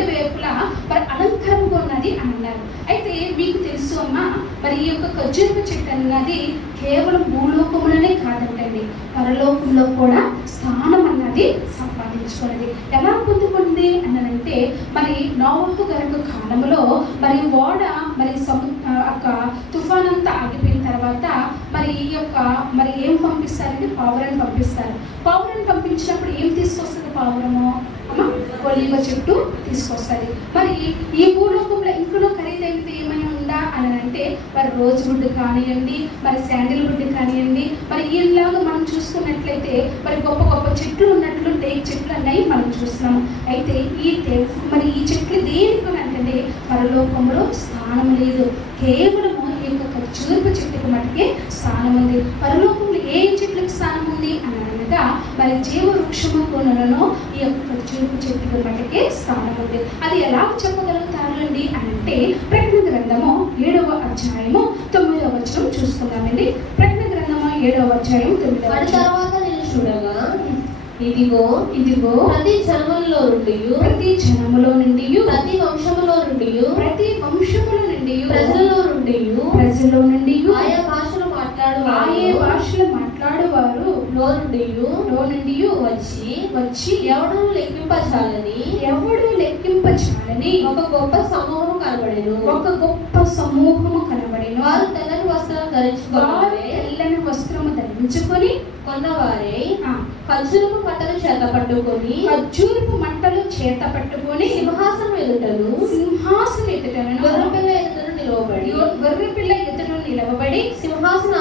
వైపులా మరి అలంకారంగా ఉన్నది అని అన్నారు. అయితే మీకు తెలుసు అమ్మా, మరి ఈ యొక్క ఖర్జూరపు చెట్టు అన్నది కేవలం భూలోకములనే కాదంటండి, పరలోకంలో కూడా స్థానం అన్నది సంపాదించుకున్నది. ఎలా పొందుకుంది అన్నదంటే, మరి నోవహు గారి కాలంలో మరి ఓడ మరి తుఫాన్ అంతా ఆగిపోయిన తర్వాత మరి ఈ యొక్క మరి ఏం పంపిస్తారంటే పావురాన్ని పంపిస్తారు. పావురాన్ని పంపించినప్పుడు ఏం తీసుకొస్తుంది పావురము? ఒలీవ చెట్టు తీసుకొస్తుంది. మరి ఈ భూలోకంలో ఇంకనో ఖరీదైనది ఏమైనా ఉందా అని అంటే, మరి రోజ్ వుడ్ కానివ్వండి, మరి శాండిల్ వుడ్ కానివ్వండి, మరి ఈలాగా మనం చూసుకున్నట్లయితే మరి గొప్ప గొప్ప చెట్లు ఉన్నట్లు టేక్ చెట్లు అన్నవి మనం చూస్తున్నాము. అయితే మరి ఈ చెట్లు దేనికి అంటే పరలోకంలో స్థానం లేదు, కేవలము ఈ యొక్క ఖర్జూరపు చెట్టుకు మటుకే స్థానం ఉంది. పరలోకంలో ఏ చెట్లకు స్థానం ఉంది అని అనగా మరి జీవవృక్షము కొనలను ఈ యొక్క ఖర్జూరపు చెట్టుకు మటుకే స్థానం ఉంది. అది ఎలా చెప్పగలుగుతారు అండి అని అంటే, ప్రకటన గ్రంథము 7వ అధ్యాయము 9వ వచనం చూసుకుందామండి. ప్రకటన గ్రంథము 7వ అధ్యాయం 9వ వచనం. తర్వాత నేను చూడగా ఇదిగో ప్రతి జనములో నుండి ప్రతి వంశములో నుండి ప్రజల్లో నుండి ఆయా భాషలు మాట్లాడువారు లో నుండి వచ్చి ఎవడు లెక్కింపచాలని ఒక గొప్ప సమూహము కనబడెను. వారు తెల్లని వస్త్రము ధరించుకొని కొన్నవారే ఖర్జూరపు మట్టలు చేత పట్టుకొని సింహాసనం ఎదుటను గొర్రెపిల్ల ఎదుటను నిలవబడి సింహాసన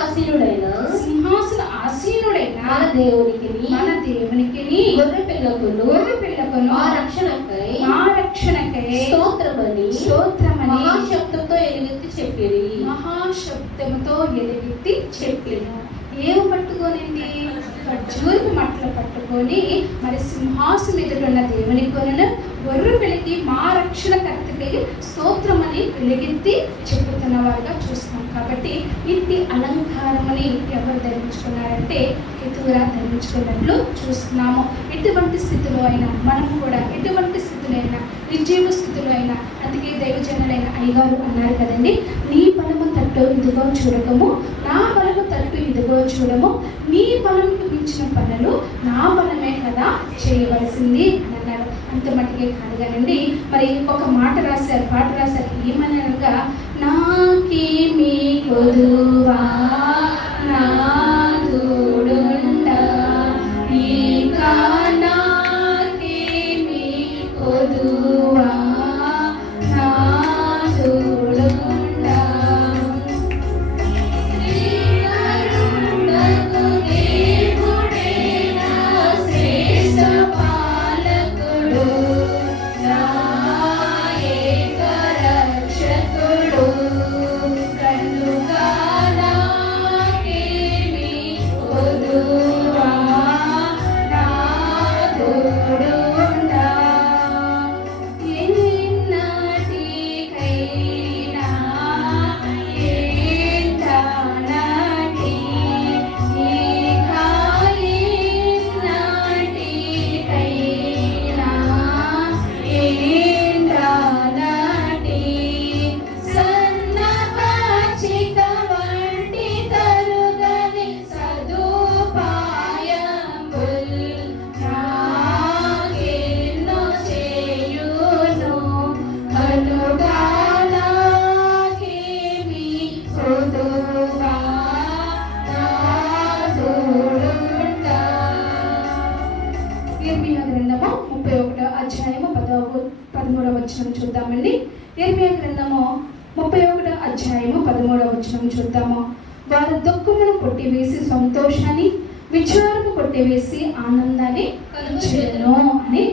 ఆసీనుడైన మన దేవునికి గొర్రెపిల్లకు మా రక్షణకై స్తోత్రమని మహాశబ్దంతో ఎలుగెత్తి చెప్పిరి. ఏం పట్టుకోనండి? ఖర్జూరపు మట్టలు పట్టుకొని మరి సింహాసనం ఎదురున్న దేవుని కొనను గొర్రె పిల్లకి మా రక్షణకర్తకి స్తోత్రమని వెలుగెత్తి చెప్పుతున్న వారుగా చూస్తాం. కాబట్టి ఇంటి అలంకారమని ఎవరు ధరించుకున్నారంటే హితువుగా ధరించుకున్నట్లు చూస్తున్నాము. ఎటువంటి స్థితిలో అయినా మనము కూడా ఎటువంటి స్థితిలో అయినా నిర్జీవ స్థితిలో అయినా, అందుకే దైవజనులైన అయ్యగారు అన్నారు కదండి, నీ బలము తట్టు ఇదిగో చూడకము, నా బలము తట్టు ఇదిగో చూడము, నీ బలంకు మించిన పనులు నా బలమే కదా చేయవలసింది అని అన్నారు. అంత మట్టికే కాదు కానండి, మరి ఒక పాట రాశారు. ఏమని అనగా, నాకేమీ కొదువా నా తోడుండా, ఇంకా నాకేమీ కొదువా నా తోడుండా, కనుక నాకేమీ వచనం చూద్దామండి. ఇర్మియా గ్రంథము 31వ అధ్యాయము 13వ వచనం చూద్దాము. వారు దుఃఖమును కొట్టివేసి సంతోషాన్ని, విచారము కొట్టివేసి ఆనందాన్ని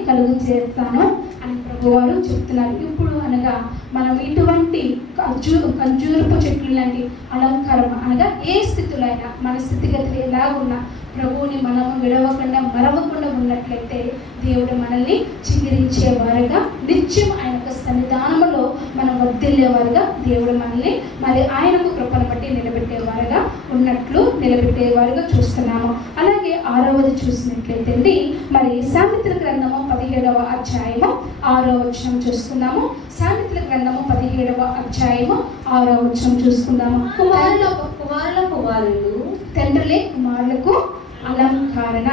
కలుగు చేస్తాను అని ప్రభువారు చెప్తున్నారు. ఇప్పుడు అనగా మనం ఇటువంటి ఖర్జూరపు చెట్లు లాంటి అలంకారం అనగా ఏ స్థితిలో అయినా మన స్థితిగతులు ఎలాగున్నా ప్రభువుని మనం విడవకుండా మరవకుండా ఉన్నట్లయితే దేవుడు మనల్ని చిగురించేవారుగా, నిత్యం ఆయన యొక్క సన్నిధానంలో మనం వర్ధిల్లేవారుగా దేవుడు మనల్ని మరి ఆయనకు కృపను బట్టి నిలబెట్టేవారుగా నిలబెట్టేవారుగా చూస్తున్నాము. అలాగే 6వది చూసినట్లయితే అండి మరి సామెతల గ్రంథము 17వ అధ్యాయము 6వ వచనం చూసుకుందాము. సామెతల గ్రంథము 17వ అధ్యాయము 6వ వచనం చూసుకుందాము. కుమారులు తండ్రులే కుమారులకు అలంకరణ.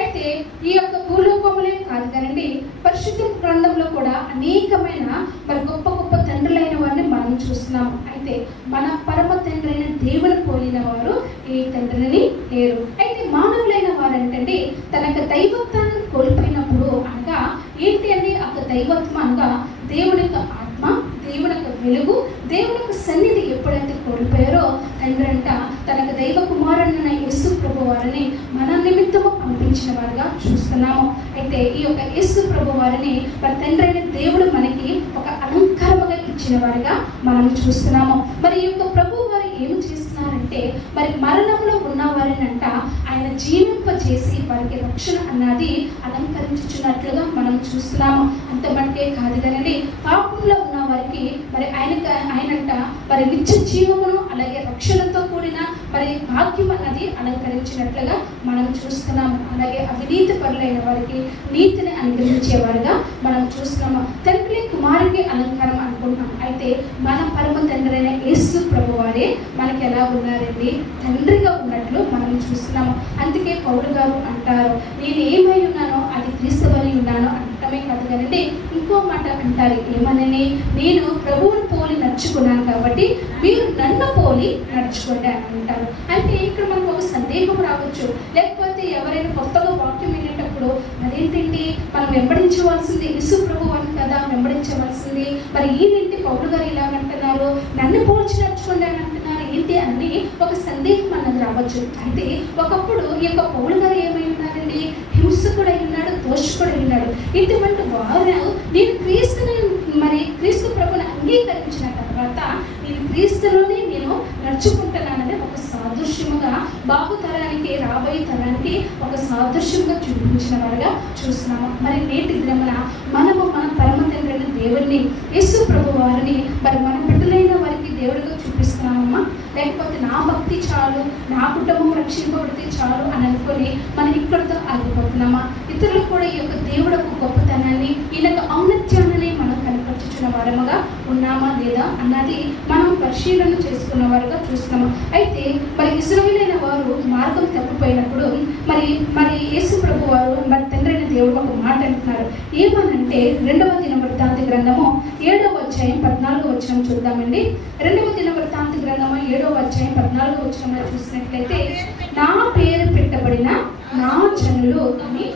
అయితే ఈ యొక్క భూలోకములే కాదు కానండి, పరిశుద్ధ గ్రంథంలో కూడా అనేకమైన మరి గొప్ప గొప్ప తండ్రులైన వారిని మనం చూస్తున్నాము. అయితే మన పరమ తండ్రి అయిన దేవుని పోలిన వారు ఏ తండ్రిని లేరు. అయితే మానవులైన వారంటే తన యొక్క దైవత్వాన్ని కోల్పోయినప్పుడు అనగా ఏంటి అండి, ఆ దైవత్వం అనగా దేవుని యొక్క ఆత్మ, దేవుని యొక్క వెలుగు, దేవుని యొక్క సన్నిధి ఎప్పుడైతే కోల్పోయారో తండ్రి అంట తనకు దైవ కుమారుడైన యేసు ప్రభు వారిని మన నిమిత్తము పంపించిన వారుగా చూస్తున్నాము. అయితే ఈ యొక్క యేసు ప్రభు వారిని మరి తండ్రి అయిన దేవుడు మనకి ఒక అలంకారముగా ఇచ్చిన వారిగా మనం చూస్తున్నాము. మరి ఈ యొక్క ప్రభు వారు ఏమి చేస్తున్నారంటే మరి మరణంలో ఉన్న వారిని అంట ఆయన జీవింపచేసి వారికి రక్షణ అన్నది అలంకరించుచున్నట్లుగా మనం చూస్తున్నాము. అంత మటుకే కాదు కదండి, పాపంలో ఉన్న వారికి మరి ఆయనంట మరి నిత్య జీవమును అలాగే రక్షణతో కూడిన మరి భాగ్యం అన్నది అలంకరించినట్లుగా మనం చూస్తున్నాము. అలాగే అవినీతి పరులైన వారికి నీతిని అనుగ్రహించేవారుగా మనం చూస్తున్నాము. తండ్రి కుమారుడికి అలంకారం అనుకుంటున్నాం. అయితే మన పరమ తండ్రి అయిన యేసు ప్రభు వారే మనకి ఎలా ఉన్నారండి, తండ్రిగా ఉన్నట్లు మనం చూస్తున్నాము. అందుకే పౌలు గారు అంటారు, నేను ఏమై ఉన్నానో అది క్రీస్తువని ఉన్నాను అంటమే కాదు కదండి, ఇంకో మాట అంటారు, ఏమనని, నేను ప్రభువుని పోలి నడుచుకున్నాను కాబట్టి మీరు నన్ను పోలి నడుచుకోండి అని అంటారు. అంటే ఇక్కడ మనకు ఒక సందేహం రావచ్చు, లేకపోతే ఎవరైనా కొత్తగా వాక్యం వినేటప్పుడు అదేంటండి మనం వెంబడించవలసింది యేసు ప్రభు అని కదా వెంబడించవలసింది, మరి ఈయనంటే పౌలు గారు ఇలాగంటున్నారు, నన్ను పోల్చి నడుచుకోండి అని అంటున్నారు ఏంటి అని ఒక సందేహం అన్నది రావచ్చు. అయితే ఒకప్పుడు ఈ యొక్క పౌలు గారు ఏమై ఉన్నారండి, హింసకుడు అయి ఉన్నాడు, దోషకుడు అయి ఉన్నాడు. ఇటువంటి వారు నేను క్రీస్తు ప్రభుని అంగీకరించిన తర్వాత నేను క్రీస్తులోనే నేను నడుచుకుంటున్నానని ఒక సాదృశ్యముగా బాగుతరానికి రాబోయే తరానికి ఒక సాదృశ్యంగా చూపించిన వారుగా చూస్తున్నాము. మరి నేటి దినమున మనము మన పరమ తండ్రి దేవుడిని యేసు ప్రభు వారిని మరి మన బిడ్డలైన వారికి దేవుడిగా చూపిస్తున్నామమ్మా, లేకపోతే నా భక్తి చాలు, నా కుటుంబం రక్షింపబడితే చాలు అని అనుకొని మనం ఇక్కడితో ఆగిపోతున్నామా? ఇతరులకు కూడా ఈ యొక్క దేవుడు ఒక గొప్పతనాన్ని, ఈయన ఔన్నత్యాన్ని మనం కనపరుచుచున్న వారముగా ఉన్నామా లేదా అన్నది మనం పరిశీలన చేసుకున్న వారుగా చూస్తున్నాము. అయితే మరి ఇశ్రాయేలైన వారు మార్గం తప్పిపోయినప్పుడు మరి యేసు ప్రభు వారు మరి తండ్రి అయిన దేవుడు ఒక మాట అంటున్నారు. ఏమనంటే 2వ దినవృత్తాంత గ్రంథము 7వ అధ్యాయం 14వ వచనం చూద్దామండి. 2వ దినవృత్తాంత గ్రంథము 7వ అధ్యాయం 14వ వచనంలో చూసినట్లయితే నా పేరు పెట్టబడిన నా జనులు అని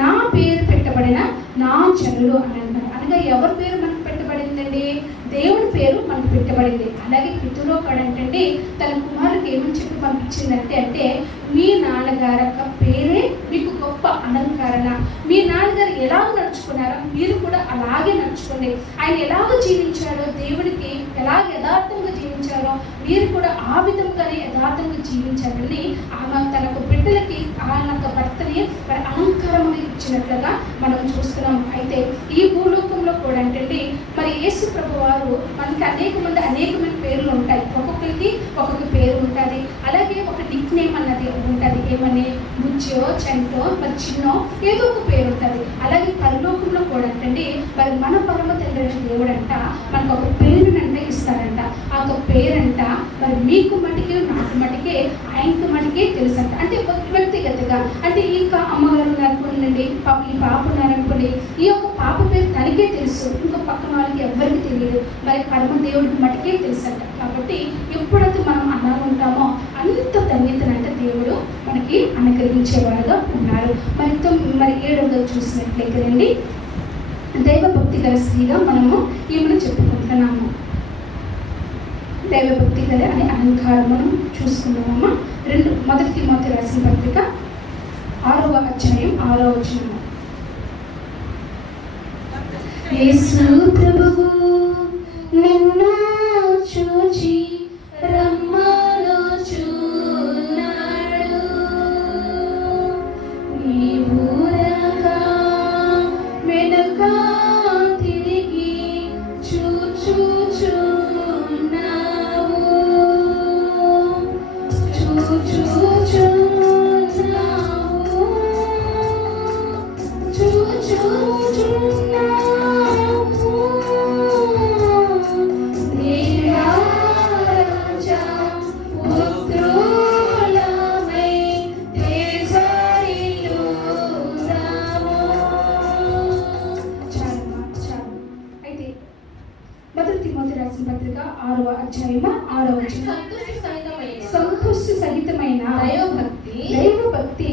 నా పేరు పెట్టబడిన నా జనులు అని అంటారు. అనగా ఎవరి పేరు మనకు పెట్టబడిందండి, దేవుడి పేరు మనకు పెట్టబడింది. అలాగే పితృలోకాడు అంటే తన కుమారుడికి ఏమని చెప్పి పంపించిందంటే అంటే మీ నాన్నగారు యొక్క పేరే మీకు గొప్ప అలంకరణ. మీ నాన్నగారు ఎలాగ నడుచుకున్నారో మీరు కూడా అలాగే నడుచుకోండి. ఆయన ఎలాగ జీవించారో, దేవుడికి ఎలాగ యథార్థంగా జీవించారో మీరు కూడా ఆ విధంగానే యథార్థంగా జీవించాలని ఆమె తన బిడ్డలకి ఆయన భర్తని మరి అలంకారంగా ఇచ్చినట్లుగా మనం చూస్తున్నాం. అయితే ఈ భూలోకంలో కూడా అంటే మరి యేసు ప్రభు వారు మనకి అనేకమైన పేర్లు ఉంటాయి. ఒక్కొక్కరికి ఒక్కొక్క పేరు ఉంటుంది. అలాగే ఒక నిక్ నేమ్ అన్నది ఉంటుంది. ఏమని బుజ్జో, చంటో, మరి చిన్నో ఏదో ఒక పేరు ఉంటుంది. అలాగే పరలోకంలో కూడా అంటే మరి మన పరమ తండ్రి దేవుడు అంట మనకు ఒక పేరునంట ఇస్తారంట. ఆ ఒక పేరంట మరి మీకు మటుకే నాకు మటుకే ఆయనకు మటుకే తెలుసు అంట. అంటే వ్యక్తిగతంగా అంటే ఈ అమ్మగారు ఉన్నారనుకోండి, ఈ పాప ఉన్నారనుకోండి, ఈ యొక్క పాప పేరు తనకే తెలుసు, ఇంకో పక్కన వాళ్ళకి ఎవరికి తెలియదు, మరి పరమ దేవుడికి మటుకే తెలుసు అంట. కాబట్టి ఎప్పుడైతే మనం అలా ఉంటామో అంత ధన్యతనంటే దేవుడు మనకి అనుగ్రహించేవారుగా ఉన్నారు. మరి 7వ చూసినట్లయితేనండి దైవభక్తి గల స్త్రీగా మనము ఈమెను చెప్పుకుంటున్నాము. దైవభక్తి గల అనే అలంకారం మనం చూసుకున్నామమ్మా. మొదటి తిమోతి రాసిన పత్రిక 6వ అధ్యాయం 6వ వచనం. యేసు ప్రభువు నిన్ను చూచి రమ్మనుచున్నాడు, నీవు రాక వెనుక తిరిగి చూచుచున్నావు, పత్రిక 6వ అధ్యాయము 6వ వచనం. సంతోష సహితమైన దైవభక్తి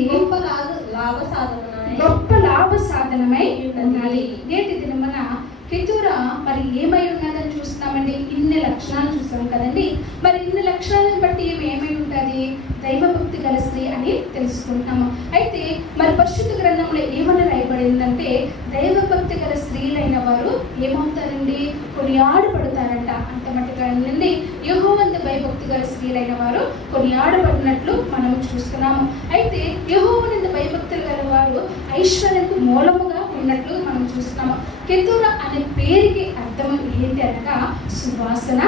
గొప్ప లాభ సాధనమై ఉండాలి. నేటి దినమున కెతూరా మరి ఏమై ఉన్నదని చూస్తున్నామండి. ఇన్ని లక్షణాలు చూసాం కదండి. మరి ఇన్ని లక్షణాలను బట్టి ఏమై ఉంటుంది? దైవభక్తి గల స్త్రీ అని తెలుసుకుంటున్నాము. అయితే మరి పరిశుద్ధ గ్రంథంలో ఏమని రాయబడిందంటే, దైవభక్తి గల స్త్రీలైన వారు ఏమవుతారండి? కొనియాడబడతారంట. అంత మట్టుగా నుండి యెహోవాయందు భయభక్తి గల స్త్రీలైన వారు కొనియాడబడినట్లు మనం చూస్తున్నాము. అయితే యెహోవాయందు భయభక్తులు గల వారు ఐశ్వర్యకు మూలముగా ఉన్నట్లు మనం చూస్తున్నాము. కెతూరా అనే పేరుకి అర్థం ఏంటి అనగా సువాసన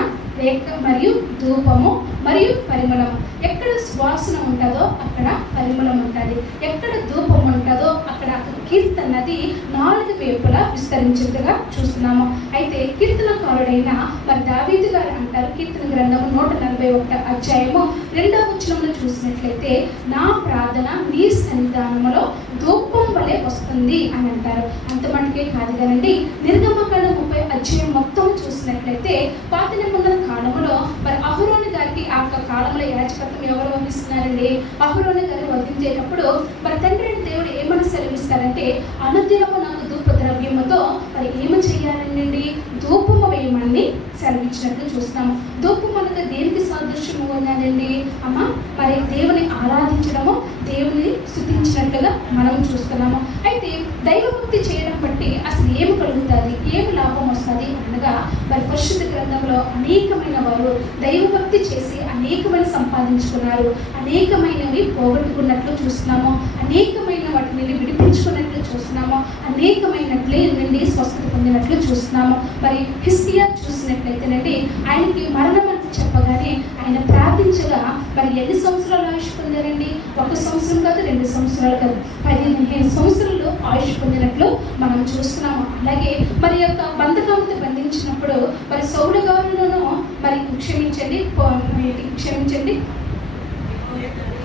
మరియు ధూపము మరియు పరిమళము. ఎక్కడ సువాసన ఉంటుందో అక్కడ పరిమళం ఉంటుంది, ఎక్కడ ధూపం ఉంటుందో అక్కడ కీర్తన నది 4 వైపులా విస్తరించినట్టుగా చూస్తున్నాము. అయితే కీర్తనకారుడైన మరి దావీదు గారు అంటారు, కీర్తన గ్రంథము 141 అధ్యాయము 2వ వచనంలో చూసినట్లయితే, నా ప్రార్థన నీ సన్నిధానములో ధూపం వలె వస్తుంది అని అంటారు. అంత మటుకే కాదు కదండి, నిర్గమకాండం 30 అధ్యాయం మొత్తం చూసినట్లయితే పాత నిబంధన కాలంలో మరి అహరోను గారికి ఆ కాలంలో యాజకత్వం ఎవరు వహిస్తున్నారండి? అహరోను గారు వహించేటప్పుడు మరి తండ్రి దేవుడు ఏమని సెలవిస్తారంటే, అనుదినము నాకు ధూప ద్రవ్యముతో మరి ఏమి చేయాలండి? ధూపము వేయమని సెలవిచ్చినట్లు చూస్తాము. ధూపం అనగా దేనికి సాదృశ్యము ఉన్నదండి అమ్మ? మరి దేవుని ఆరాధించడము, దేవుని స్తుతించినట్లుగా మనం చూస్తున్నాము. అయితే దైవభక్తి చేయడం బట్టి అసలు ఏమి కలుగుతుంది, ఏమి లాభం వస్తుంది అనగా, మరి పరిశుద్ధ గ్రంథంలో అనేకమైన వారు దైవభక్తి చేసి అనేకమైన సంపాదించుకున్నారు, అనేకమైనవి పోగొట్టుకున్నట్లు చూస్తున్నాము, అనేకమైన వాటిని విడిపించుకున్నట్లు చూస్తున్నాము, అనేకమైనట్లే నుండి స్వస్థత పొందినట్లు చూస్తున్నాము. మరి హిస్కియా చూసినట్లయితేనండి, ఆయనకి మరణం అని చెప్పగానే ఆయన ప్రార్థించగా మరి ఎన్ని సంవత్సరాలు ఆయుష్ పొందారండి? 1 సంవత్సరం కాదు, 2 సంవత్సరాలు కాదు, 15 సంవత్సరాలు ఆయుష్ పొందినట్లు మనం చూస్తున్నాము. అలాగే మరి యొక్క బంధకంతో బంధించినప్పుడు మరి సౌలు గారులను మరి క్షమించండి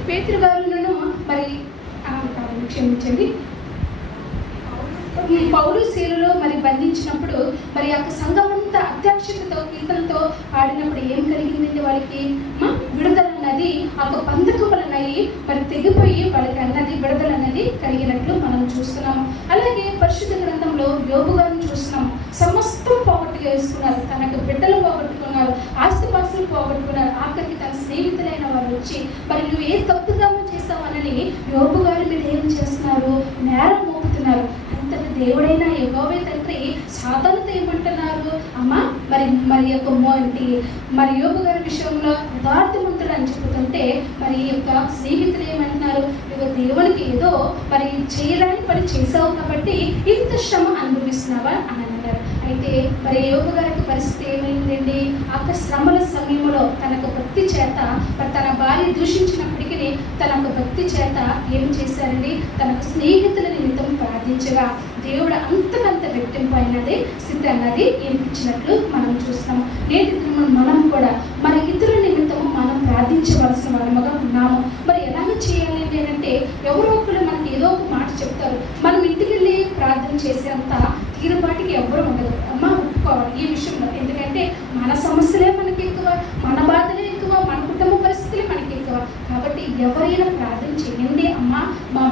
పేతురు గారులను మరి క్షమించండి పౌలు శీలలో మరి బంధించినప్పుడు మరి ఆ సంఘమంతా అధ్యక్షతతో కీర్తనతో పాడినప్పుడు ఏం కలిగిందండి? వారికి విడుదల అన్నది ఆ బంధకములన్నది మరి తెగిపోయి వాళ్ళకి అన్నది విడుదల అన్నది కలిగినట్లు మనం చూస్తున్నాము. అలాగే పరిశుద్ధ గ్రంథంలో యోబు గారిని చూస్తున్నాము. సమస్తం వేసుకున్నారు, తనకు బిడ్డలు పోగొట్టుకున్నారు, ఆస్తిపాస్తులు పోగొట్టుకున్నారు. ఆఖరికి తన స్నేహితులైన వారు వచ్చి మరి నువ్వు ఏ తప్పుగా చేస్తావనని యోబు గారి మీద ఏం చేస్తున్నారు? నేరం మోపుతున్నారు. అంతటి దేవుడైన యెహోవా తండ్రి సాతానుతో ఏమంటున్నారు? అమ్మ మరి యొక్క మరి యోబు గారి విషయంలో యథార్థవంతుడు అని చెబుతుంటే మరి యొక్క స్నేహితులు ఏమంటున్నారు? నువ్వు దేవునికి ఏదో మరి చేయరాని పని చేసావు కాబట్టి ఇంత శ్రమ అనుభవిస్తున్నావా అని అన్నారు. అయితే మరి యోబు గారికి పరిస్థితి ఏమైందండి? ఆ శ్రమల సమయంలో తనకు భక్తి చేత మరి తన భార్య దూషించినప్పటికీ తనకు భక్తి చేత ఏం చేశారండి? తనకు స్నేహితుల నిమిత్తం ప్రార్థించగా దేవుడు అంతకంత రెట్టింపు అయినది స్థితి అన్నది ఏర్పించినట్లు మనం చూస్తాము. నేటి మనం కూడా మరి ఇతరుల నిమిత్తము మనం ప్రార్థించవలసిన వాళ్ళముగా ఉన్నాము. మరి ఎలాగ చేయాలి అంటే, ఎవరో ఒకరు మనకి ఏదో ఒక మాట చెప్తారు, మనం ఇంటికి వెళ్ళి ప్రార్థన చేసేంత తీరుబాటికి ఎవరు ఉండదు. అమ్మ ఒప్పుకోవాలి ఈ విషయంలో. ఎందుకంటే మన సమస్యలే మనకి ఎక్కువ, మన బాధలే ఎక్కువ, మన కుటుంబ పరిస్థితులే మనకి ఎక్కువ. కాబట్టి ఎవరైనా ప్రార్థన చేయాలి చేయండి అమ్మ, మా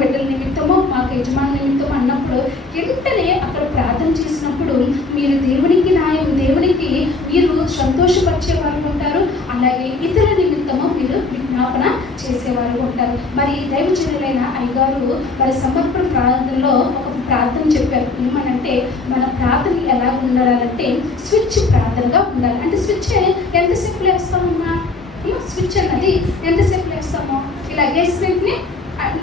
బిడ్డల నిమిత్తము, మాకు యజమాని నిమిత్తము అన్నప్పుడు వెంటనే అక్కడ ప్రార్థన చేసినప్పుడు మీరు దేవునికి మీరు సంతోషపరిచేవారు ఉంటారు, అలాగే ఇతరుల నిమిత్తము మీరు విజ్ఞాపన చేసేవారు ఉంటారు. మరి దైవజనులైన అయ్యగారు మరి సమర్పణ ప్రార్థనలో ఒక ప్రార్థన చెప్పారు. ఏమనంటే మన ప్రార్థన ఎలా ఉండాలంటే స్విచ్ ప్రార్థనగా ఉండాలి. అంటే స్విచ్ ఎంతసేపు వేస్తామమ్మా? స్విచ్ అన్నది ఎంతసేపు వేస్తామో ఇలా వేసినట్టునే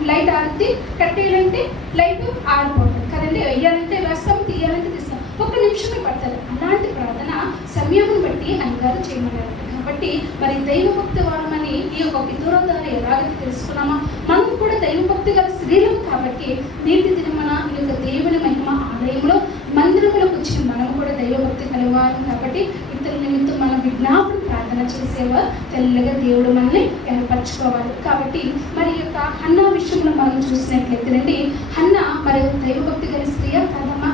లైట్ ఆడితే కట్టేయాలంటే లైట్ ఆడిపోతుంది కదండి. వేయాలంటే వేస్తాం, తీయాలంటే తీస్తాం, 1 నిమిషమే పడుతుంది. అలాంటి ప్రార్థన సమయం బట్టి అయ్యగారు చేయమన్నారు. కాబట్టి మరి దైవభక్తి వారమని ఈ యొక్క పితూరం ద్వారా ఎలాగైతే తెలుసుకున్నామో మనం కూడా దైవభక్తి గల స్త్రీలం కాబట్టి నేటి దినమన ఈ యొక్క దేవుని మహిమ ఆలయంలో మందిరంలోకి వచ్చిన మనం కూడా దైవభక్తి కలవారం కాబట్టి ఇతరుల నిమిత్తం మనం విజ్ఞాపన ప్రార్థన చేసేవా తెల్లగా దేవుడు మనల్ని ఏర్పరచుకోవాలి. కాబట్టి మరి యొక్క హన్నా విషయంలో మనం చూసినట్లయితేనండి, హన్నా మరి దైవభక్తి గల స్త్రీయా కాదమ్మా?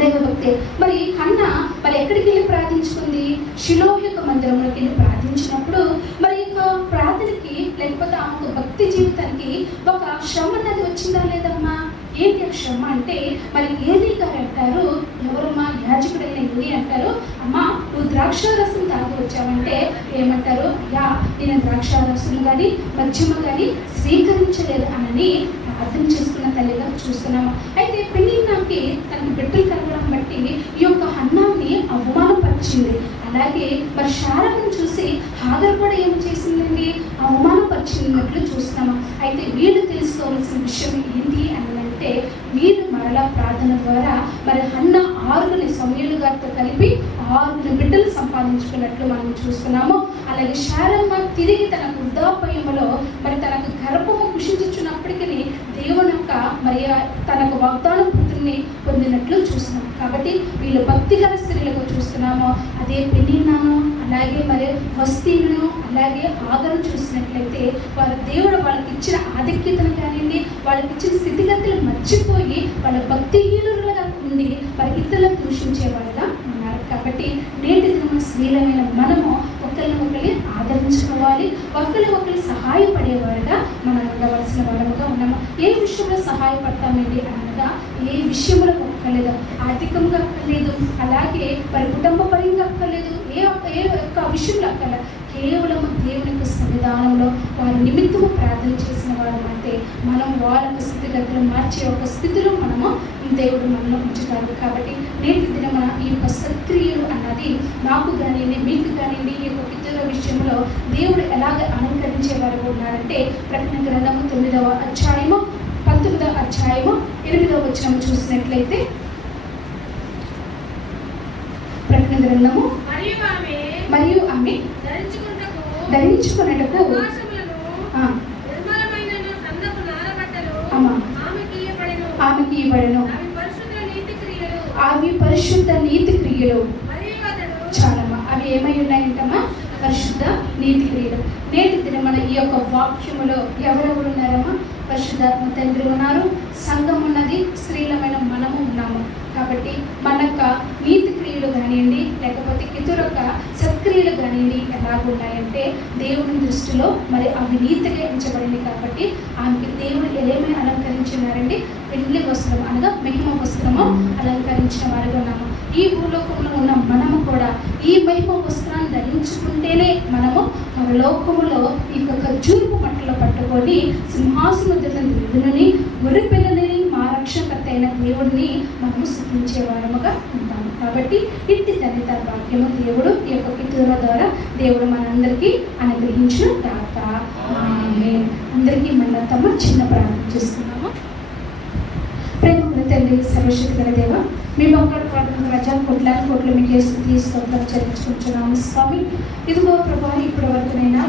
దైవభక్తి. మరి హన్నా మరి ఎక్కడికి వెళ్ళి ప్రార్థించుకుంది? షిలో యొక్క మందిరంలోకి వెళ్ళి ప్రార్థించినప్పుడు మరి యొక్క ప్రార్థనకి లేకపోతే ఆమె భక్తి జీవితానికి ఒక శ్రమ అన్నది వచ్చిందా లేదమ్మా? ఏంటి ఆ శ్రమ అంటే మరి ఏలి గారు అంటారు, ఎవరమ్మా? యాజకుడైన ఏలి అంటారు, అమ్మా నువ్వు ద్రాక్షారసం తాగి వచ్చావంటే ఏమంటారు? అయ్యా నేను ద్రాక్షారసం కానీ మద్యమ కానీ స్వీకరించలేదు అని ప్రార్థన చేసుకున్న తల్లిగా చూస్తున్నాము. అయితే పెనిన్నాకి తనకి బిడ్డలు కలగడం బట్టి ఈ యొక్క హన్నాని అవమానపరిచింది. అలాగే మరి శారాను చూసి హాగర్ కూడా ఏం చేసిందండి? అవమానపరిచినట్లు చూస్తున్నాము. అయితే వీళ్ళు తెలుసుకోవాల్సిన విషయం ఏంటి అని అంటే వీళ్ళు మరలా ప్రార్థన ద్వారా మరి హన్నా 6 సమూయేలు గారితో కలిపి 6 బిడ్డలు సంపాదించుకున్నట్లు మనం చూస్తున్నాము. అలాగే శారమ్మ తిరిగి తన వృద్ధాప్యములో మరి తనకు గర్భము కుషించుచున్నప్పటికీ దేవుని యొక్క మరి తనకు వాగ్దాన పుత్రుని పొందినట్లు చూస్తున్నాం. కాబట్టి వీళ్ళు భక్తిగల స్త్రీలకు చూస్తున్నాము. అదే పెనిన్నాను, అలాగే మరి వస్తీలను, అలాగే ఆగను చూసినట్లయితే వారు దేవుడు వాళ్ళకి ఇచ్చిన ఆధిక్యతను కానివ్వండి, వాళ్ళకి ఇచ్చిన స్థితిగతులు మర్చిపోయి వాళ్ళ భక్తిహీనులుగా ఉండి వారి ఇతరులను దూషించేవారుగా ఉన్నారు. కాబట్టి నేటి దిన స్త్రీలమైన మనము ఒకరిని ఆదరించుకోవాలి, ఒకరు సహాయపడేవారుగా మనం ఉండవలసిన వాళ్ళముగా ఉన్నాము. ఏ విషయంలో సహాయపడతామండి అనగా ఏ విషయంలో అక్కర్లేదు, ఆర్థికంగా అక్కర్లేదు, అలాగే వారి కుటుంబ పరంగా అక్కర్లేదు, ఏ ఒక్క విషయంలో అక్కర్లేదు. కేవలం దేవుని యొక్క సన్నిధానంలో వారి నిమిత్తము ప్రార్థన చేసిన వారు అంటే మనం వాళ్ళ స్థితిగతులు మార్చే ఒక స్థితిలో మనము దేవుడు మనలో ఉంచుతాడు. కాబట్టి నేటి దిన ఈ యొక్క సత్క్రియలు అన్నది నాకు కానివ్వండి, మీకు కానివ్వండి, ఈ యొక్క ఇతర విషయంలో దేవుడు ఎలాగ అలంకరించేవారు ఉన్నారంటే ప్రకటన గ్రంథము 9వ అధ్యాయము 19వ అధ్యాయము 8వ వచనం చూసినట్లయితే ప్రకటన గ్రంథము మరియు ఆమె ధరించుకున్నటకు ఆమెకి ఇవ్వడను అవి పరిశుద్ధ నీతి క్రియలు. చాలమ్మా, అవి ఏమై ఉన్నాయంటమ్మా? పరిశుద్ధ నీతి క్రియలు. నేటి దిన ఈ యొక్క వాక్యములో ఎవరెవరు ఉన్నారమ్మా? పరిశుద్ధాత్మ తండ్రి ఉన్నారు, సంఘం ఉన్నది, స్త్రీలమైన మనము ఉన్నాము. కాబట్టి మన యొక్క నీతి క్రియలు కానివ్వండి, లేకపోతే ఇతరొక సత్క్రియలు కానివ్వండి ఎలాగున్నాయంటే దేవుని దృష్టిలో మరి అవి నీతిగా ఎంచబడింది. కాబట్టి ఆమెకి దేవుడు ఏమేమి అలంకరించినారండి? పెళ్లి వస్త్రం అనగా మహిమ వస్త్రము అలంకరించిన వారుగా ఉన్నాము. ఈ భూలోకంలో ఉన్న మనము కూడా ఈ మహిమ వస్త్రాన్ని ధరించుకుంటేనే మనము పరలోకములో ఈ ఖర్జూరపు మట్టలో పట్టుకొని సింహాసనం దేవుని గొర్రె పిల్లని మా రక్షకర్త అయిన దేవుడిని మనము స్తుతించే వారముగా ఉంటాము. కాబట్టి ఇంటి తల్లి తన వాక్యము దేవుడు ఈ యొక్క పితూర ద్వారా దేవుడు మనందరికీ అనుగ్రహించిన గాక. ఆమేన్. అందరికీ మన తమ చిన్న ప్రార్థన చేసుకున్నాము. ప్రేమ తండ్రి, సర్వశక్తి గల దేవ, మేము ఒక్కటి ప్రజా కోట్ల మీకు స్తోత్రం చెల్లించుకుంటున్నాము స్వామి. ఇదిగో ప్రభా, ఇప్పటి వరకునైనా